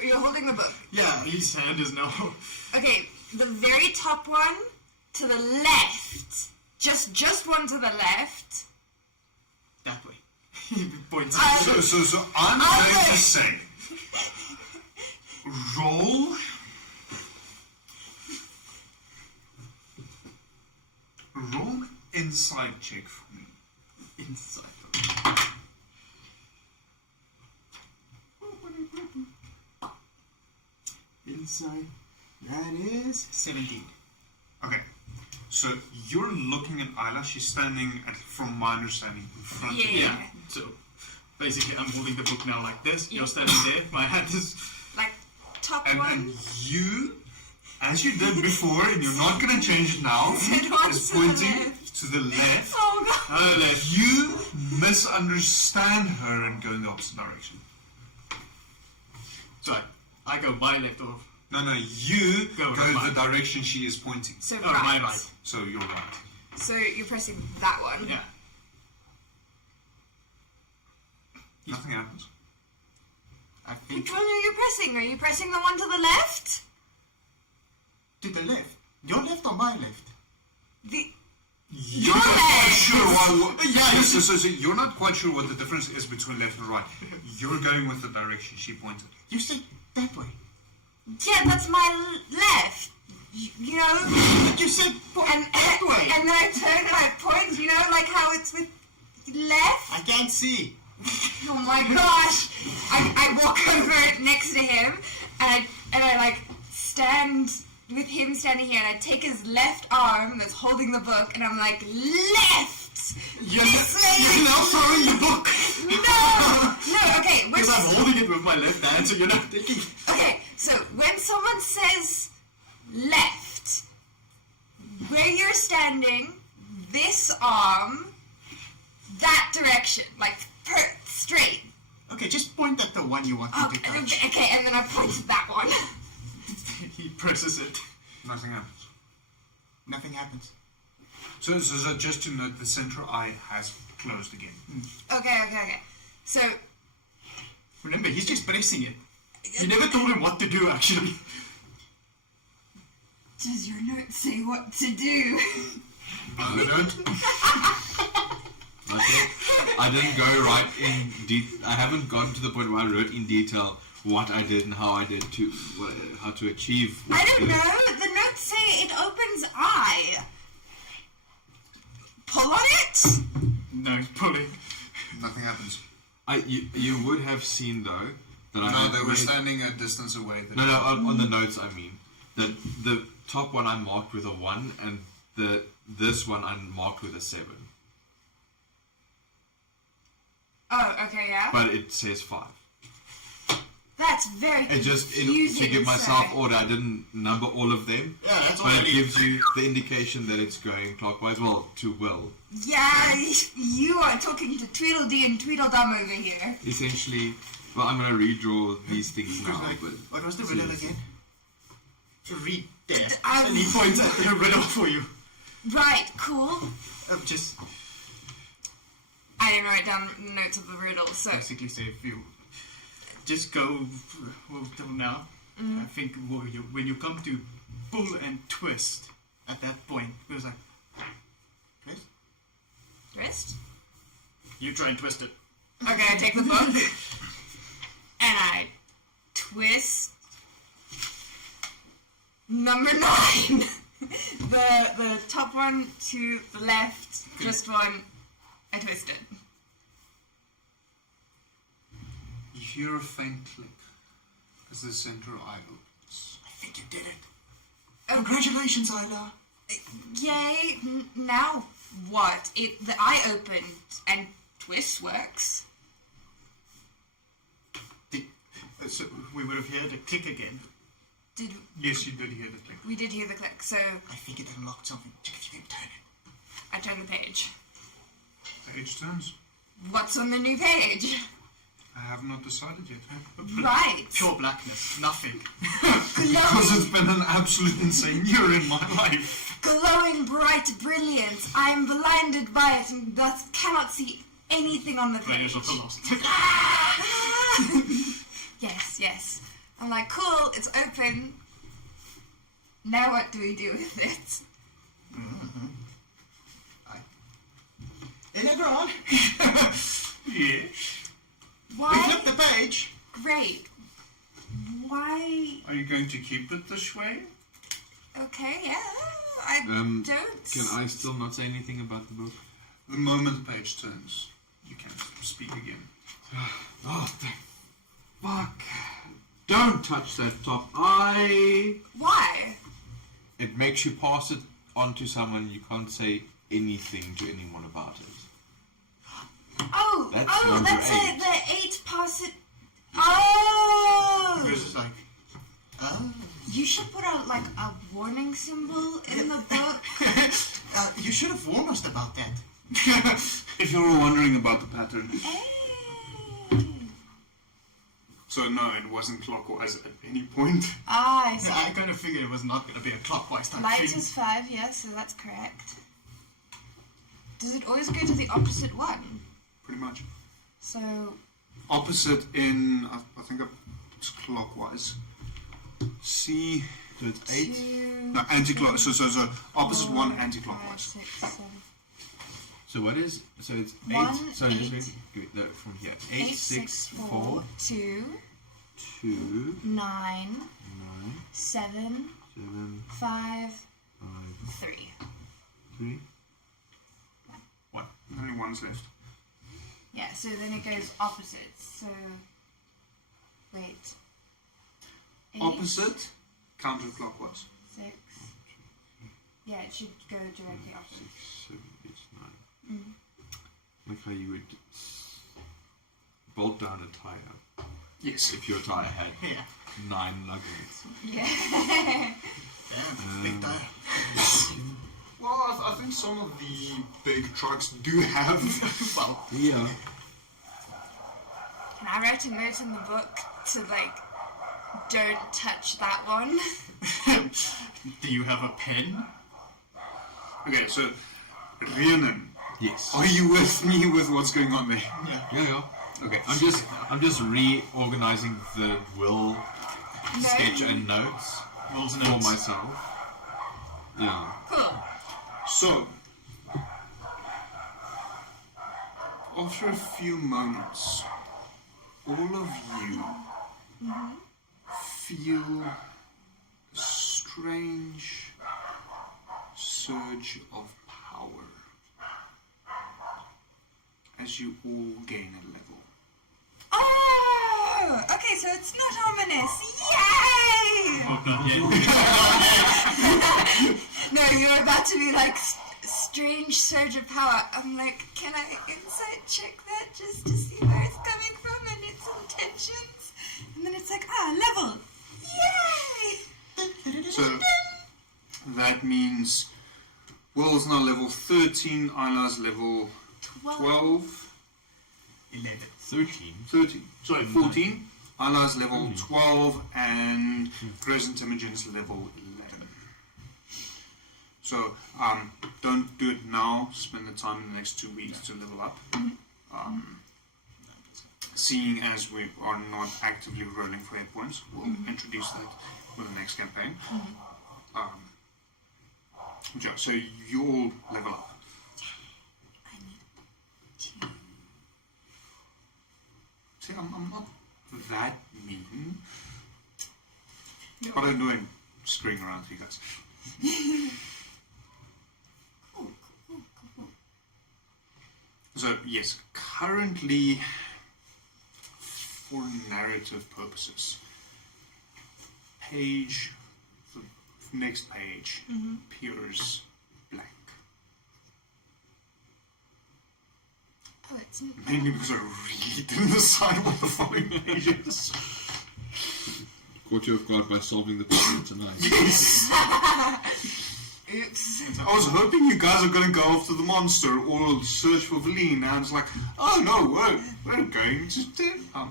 You're holding the book. Yeah, his hand is now. Okay, the very top one to the left. Just one to the left. That way. He points. So I'm going to say, roll inside check for me. Inside. Inside. That is 17. Okay, so you're looking at Isla. She's standing, from my understanding, in front of you. Yeah. So basically, I'm holding the book now like this. You're standing there. My hand is. Like top And one. you, as you did before, and you're not going to change it now, It was is to the pointing left. to the left. Oh god. You misunderstand her and go in the opposite direction. Sorry, I go my left or. No, you Go go right. the direction she is pointing. So Oh, right. my right. So you're right. So you're pressing that one. Yeah. Nothing happens. I think Which one are you pressing? Are you pressing the one to the left? to the left. Your left or my left? You're not quite left. sure why. Yeah, So you're not quite sure what the difference is between left and right. You're going with the direction she pointed. You said that way. Yeah, that's my left. You know? You said And that way. And then I turn and I point, you know, like how it's with left? I can't see. Oh my gosh! I walk over next to him and I like stand with him standing here and I take his left arm that's holding the book and I'm like, left! You're This way! now throwing the book. No, okay, Because I'm holding it with my left hand, so you're not taking. okay, so when someone says left, where you're standing, this arm, that direction, like straight. Okay, just point at the one you want me to touch. Okay, and then I point to that one. He presses it. Nothing happens. Nothing happens. So just to note, the central eye has closed again. Okay. So, Remember, he's just pressing it. You never told him what to do, actually. does your note say what to do? No, they don't. I didn't go right in I haven't gotten to the point where I wrote in detail what I did and how I did to how to achieve. I don't know. The notes say it opens eye. Pull on it? No, pulling. Nothing happens. You would have seen though that I No, had they were made- standing a distance away. No, on the notes I mean that the top one I marked with a 1 and this one I marked with a 7. Oh, okay, yeah. But it says 5. That's very It just confusing, to give myself sir. order, I didn't number all of them. Yeah, that's But it already. gives you the indication that it's going clockwise. Well, to will. Yeah, you are talking to Tweedledee and Tweedledum over here. Essentially, well, I'm going to redraw these things now. But What was the riddle again? Read there. I- And he points at the riddle for you. Right, cool. Just I didn't write down notes of the riddle, so basically say if you just go till now. I think when you come to pull and twist at that point, it was like twist. twist. You try and twist it. Okay, I take the book and I twist number 9. the top one to the left, just one. I twist it. You hear a faint click as the central eye opens. I think you did it. Congratulations, Isla. Yay! Now what? The eye opened and twist works. So we would have heard a click again. Did Yes, you did hear the click. we did hear the click? So I think it unlocked something. Check if you can turn it. I turn the page. Page turns. What's on the new page? I have not decided yet. Right. Pure blackness. Nothing. Because it's been an absolute insane year in my life. glowing bright brilliance. I am blinded by it and thus cannot see anything on the page. Players of the Lost. Yes. I'm like, cool, it's open. Now what do we do with it? Inegron. Yes. We Why? flipped the page. Great. Why? Are you going to keep it this way? Okay, yeah. I don't. Can I still not say anything about the book? The moment the page turns, you can speak again. Oh, thank fuck. Don't touch that top. Why? It makes you pass it on to someone. You can't say anything to anyone about it. Oh, That's number that's 8. it. The 8 pass it. Oh! Chris is like, oh. You should put out like a warning symbol in the book. You should have warned us about that. If you were wondering about the pattern. Hey. So no, it wasn't clockwise at any point. I see. I kind of figured it was not going to be a clockwise type Light thing. is 5, yeah, so that's correct. Does it always go to the opposite one? Pretty much. So, Opposite in, I think it's clockwise. C, So it's 8. 2, no, anti-clockwise. So opposite 4, one, 5, anti-clockwise. 6, 7. So what is? So it's 8. 1, Sorry, 8. just wait. No, from here. 8, 6, 4, 2, 2, 9, 9, 7, 7, 5, 5, 3. 3. One. Only one's left. Yeah, so then it goes opposite. So, wait. 8, Opposite, counterclockwise. 6. Yeah, it should go directly 6, opposite. 7, 8, 9. Like how you would bolt down a tire Yes. if your tire had Yeah. 9 lugs. Yeah. Yeah, big tire. Well, I think some of the big trucks do have. Well, Yeah. Can I write a note in the book to, like, don't touch that one? do you have a pen? Okay, so Rhiannon, Yes. are you with me with what's going on there? Yeah. Okay. I'm just reorganizing the will sketch and notes Rules and for notes. myself. Yeah. Cool. So, after a few moments, all of you feel a strange surge of power as you all gain a level. Oh! Okay, so it's not ominous. Yay! Oh, not yet. No, you're about to be like, strange surge of power. I'm like, can I insight check that just to see where it's coming from and its intentions? And then it's like, level. Yay! So, that means Will's now level 13, Isla's level 12, 11. 13. Sorry, 14. Isla's level 12 and Crescent Imogen's level 11. So, don't do it now. Spend the time in the next 2 weeks to level up. Seeing as we are not actively rolling for hit points, we'll introduce that with the next campaign. So you all level up. I need 2. See, I'm not that mean, but I'm doing screwing around with you guys. So yes, currently, for narrative purposes, the next page appears blank. Oh, it's Mainly because I really didn't decide what the following page is. Caught you off guard by solving the problem tonight. Yes! oops. I was hoping you guys are going to go after the monster or search for Valine, and it's like, oh no, we're going to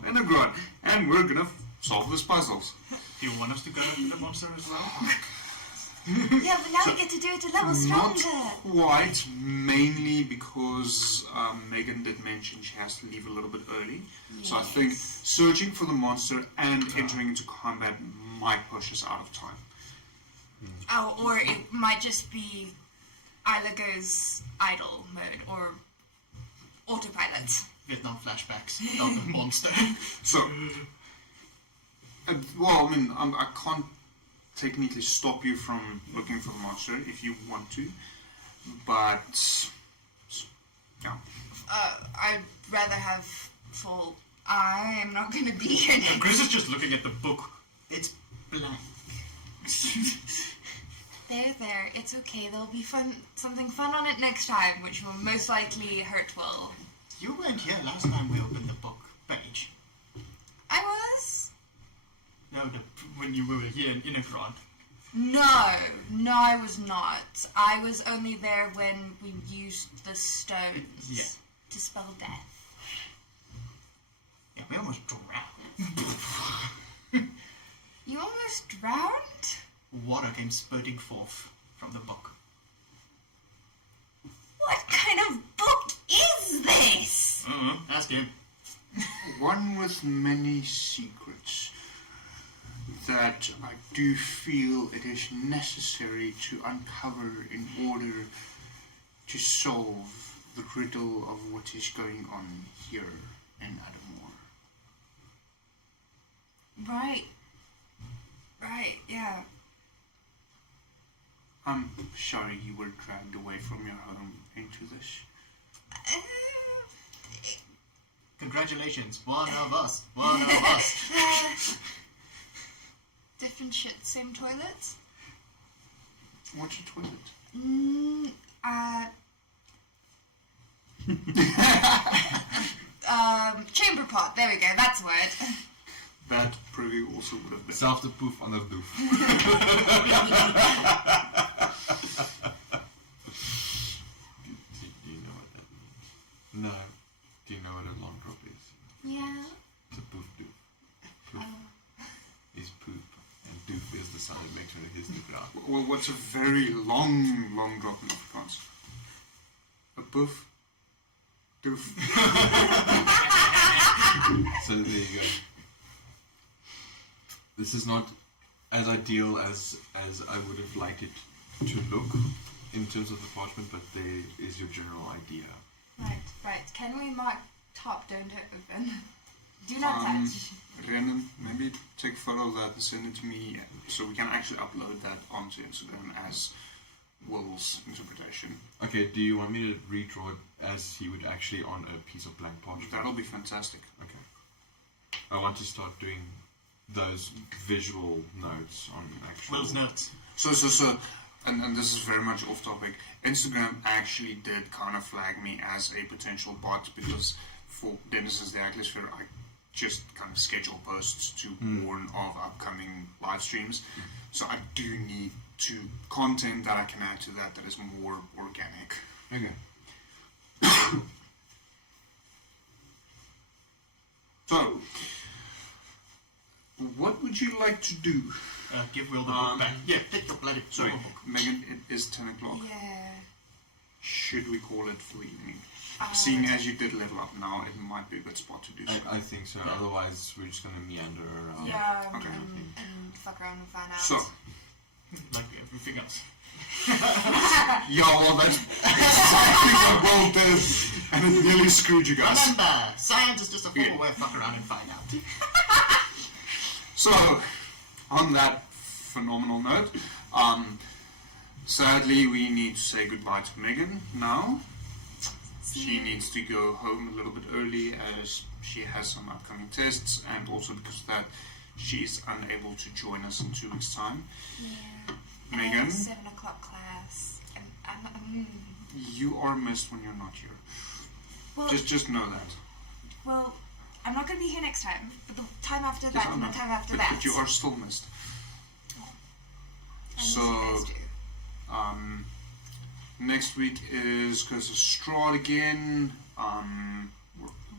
Inegron, and we're going to solve these puzzles. Do you want us to go after the monster as well? Yeah, but now we get to do it a level Not stronger. quite, mainly because Megan did mention she has to leave a little bit early. So I think searching for the monster and entering into combat might push us out of time. Oh, or it might just be Isla goes idle mode or autopilot. Vietnam flashbacks about the monster. So, well, I mean, I can't technically stop you from looking for the monster if you want to, but yeah. I'd rather have full. I am not going to be here And next. Chris is just looking at the book. It's blank. There. It's okay. There'll be something fun on it next time, which will most likely hurt Will. You weren't here last time we opened the book page. I was? No, when you were here in Innicron. No, I was not. I was only there when we used the stones to spell death. Yeah, we almost drowned. You almost drowned? Water came spurting forth from the book. What kind of book is this? Ask him. One with many secrets that I do feel it is necessary to uncover in order to solve the riddle of what is going on here in Adomawyr. Right, yeah. I'm sorry you were dragged away from your home into this. Congratulations, one of us. Different shit, same toilets? What's your toilet? Chamber pot, there we go, that's a word. That probably also would have been. Zelfde poef, ander doef. Do you know what that means? No. Do you know what a long drop is? Yeah. It's a poof doof. Poof is poop, and doof is the sound it makes when it hits the ground. Well, what's a very long drop in Afrikaans? A poof? Doof. So there you go. This is not as ideal as I would have liked it to look in terms of the parchment, but there is your general idea. Right. Can we mark top, don't open? Do not touch. Renan, maybe take a photo of that and send it to me so we can actually upload that onto Instagram as Will's interpretation. Okay, do you want me to redraw it as he would actually on a piece of blank parchment? That'll be fantastic. Okay. I want to start doing those visual notes on actual... Will's notes. So, and this is very much off topic. Instagram actually did kind of flag me as a potential bot because for Dennis's the Atmosphere, I just kind of schedule posts to warn of upcoming live streams. So I do need content that I can add to that is more organic. Okay. So, what would you like to do? Give Will the book back. Yeah, take the bloody Sorry, book. Megan, it is 10 o'clock. Yeah. Should we call it for the evening? Seeing as you did level up now, it might be a good spot to do so. I think so, otherwise we're just going to meander around. Yeah, Okay. and fuck around and find out. So, Like everything else. yeah, well, that's exactly what Will did, and it nearly screwed you guys. Remember, science is just a formal way of fuck around and find out. So, on that phenomenal note, sadly, we need to say goodbye to Megan now. She needs to go home a little bit early as she has some upcoming tests, and also because of that, she is unable to join us in 2 weeks' time. Yeah. Megan? 7 o'clock class. You are missed when you're not here. Well, Just know that. well, I'm not going to be here next time, but the time after Yes, that I and know. the time after but, that. But you are still missed. I miss So, you guys too. Next week is Curse of Strahd again.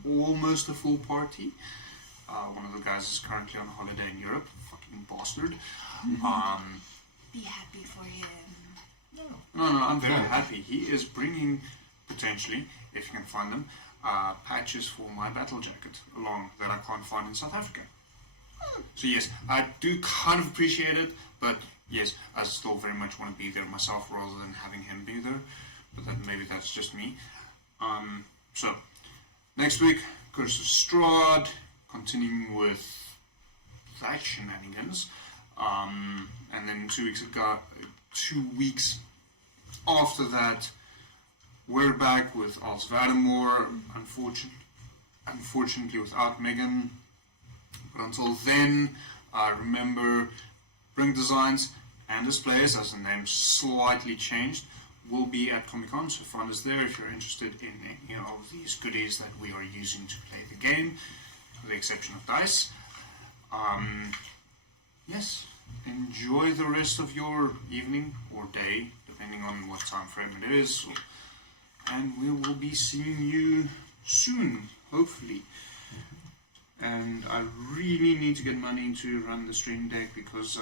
We're almost a full party. One of the guys is currently on holiday in Europe. Fucking bastard. be happy for him. No, I'm very happy. He is bringing, potentially, if you can find them, patches for my battle jacket along that I can't find in South Africa. So yes, I do kind of appreciate it, but yes, I still very much want to be there myself rather than having him be there. But then maybe that's just me. So next week, Curse of Strahd, continuing with that shenanigans, and then 2 weeks ago, 2 weeks after that, we're back with Als Vadamore, unfortunately without Megan. But until then, remember, Brink Designs and Displays, as the name slightly changed, will be at Comic-Con, so find us there if you're interested in any of these goodies that we are using to play the game, with the exception of dice. Yes, enjoy the rest of your evening or day, depending on what time frame it is, and we will be seeing you soon, hopefully. And I really need to get money to run the stream deck because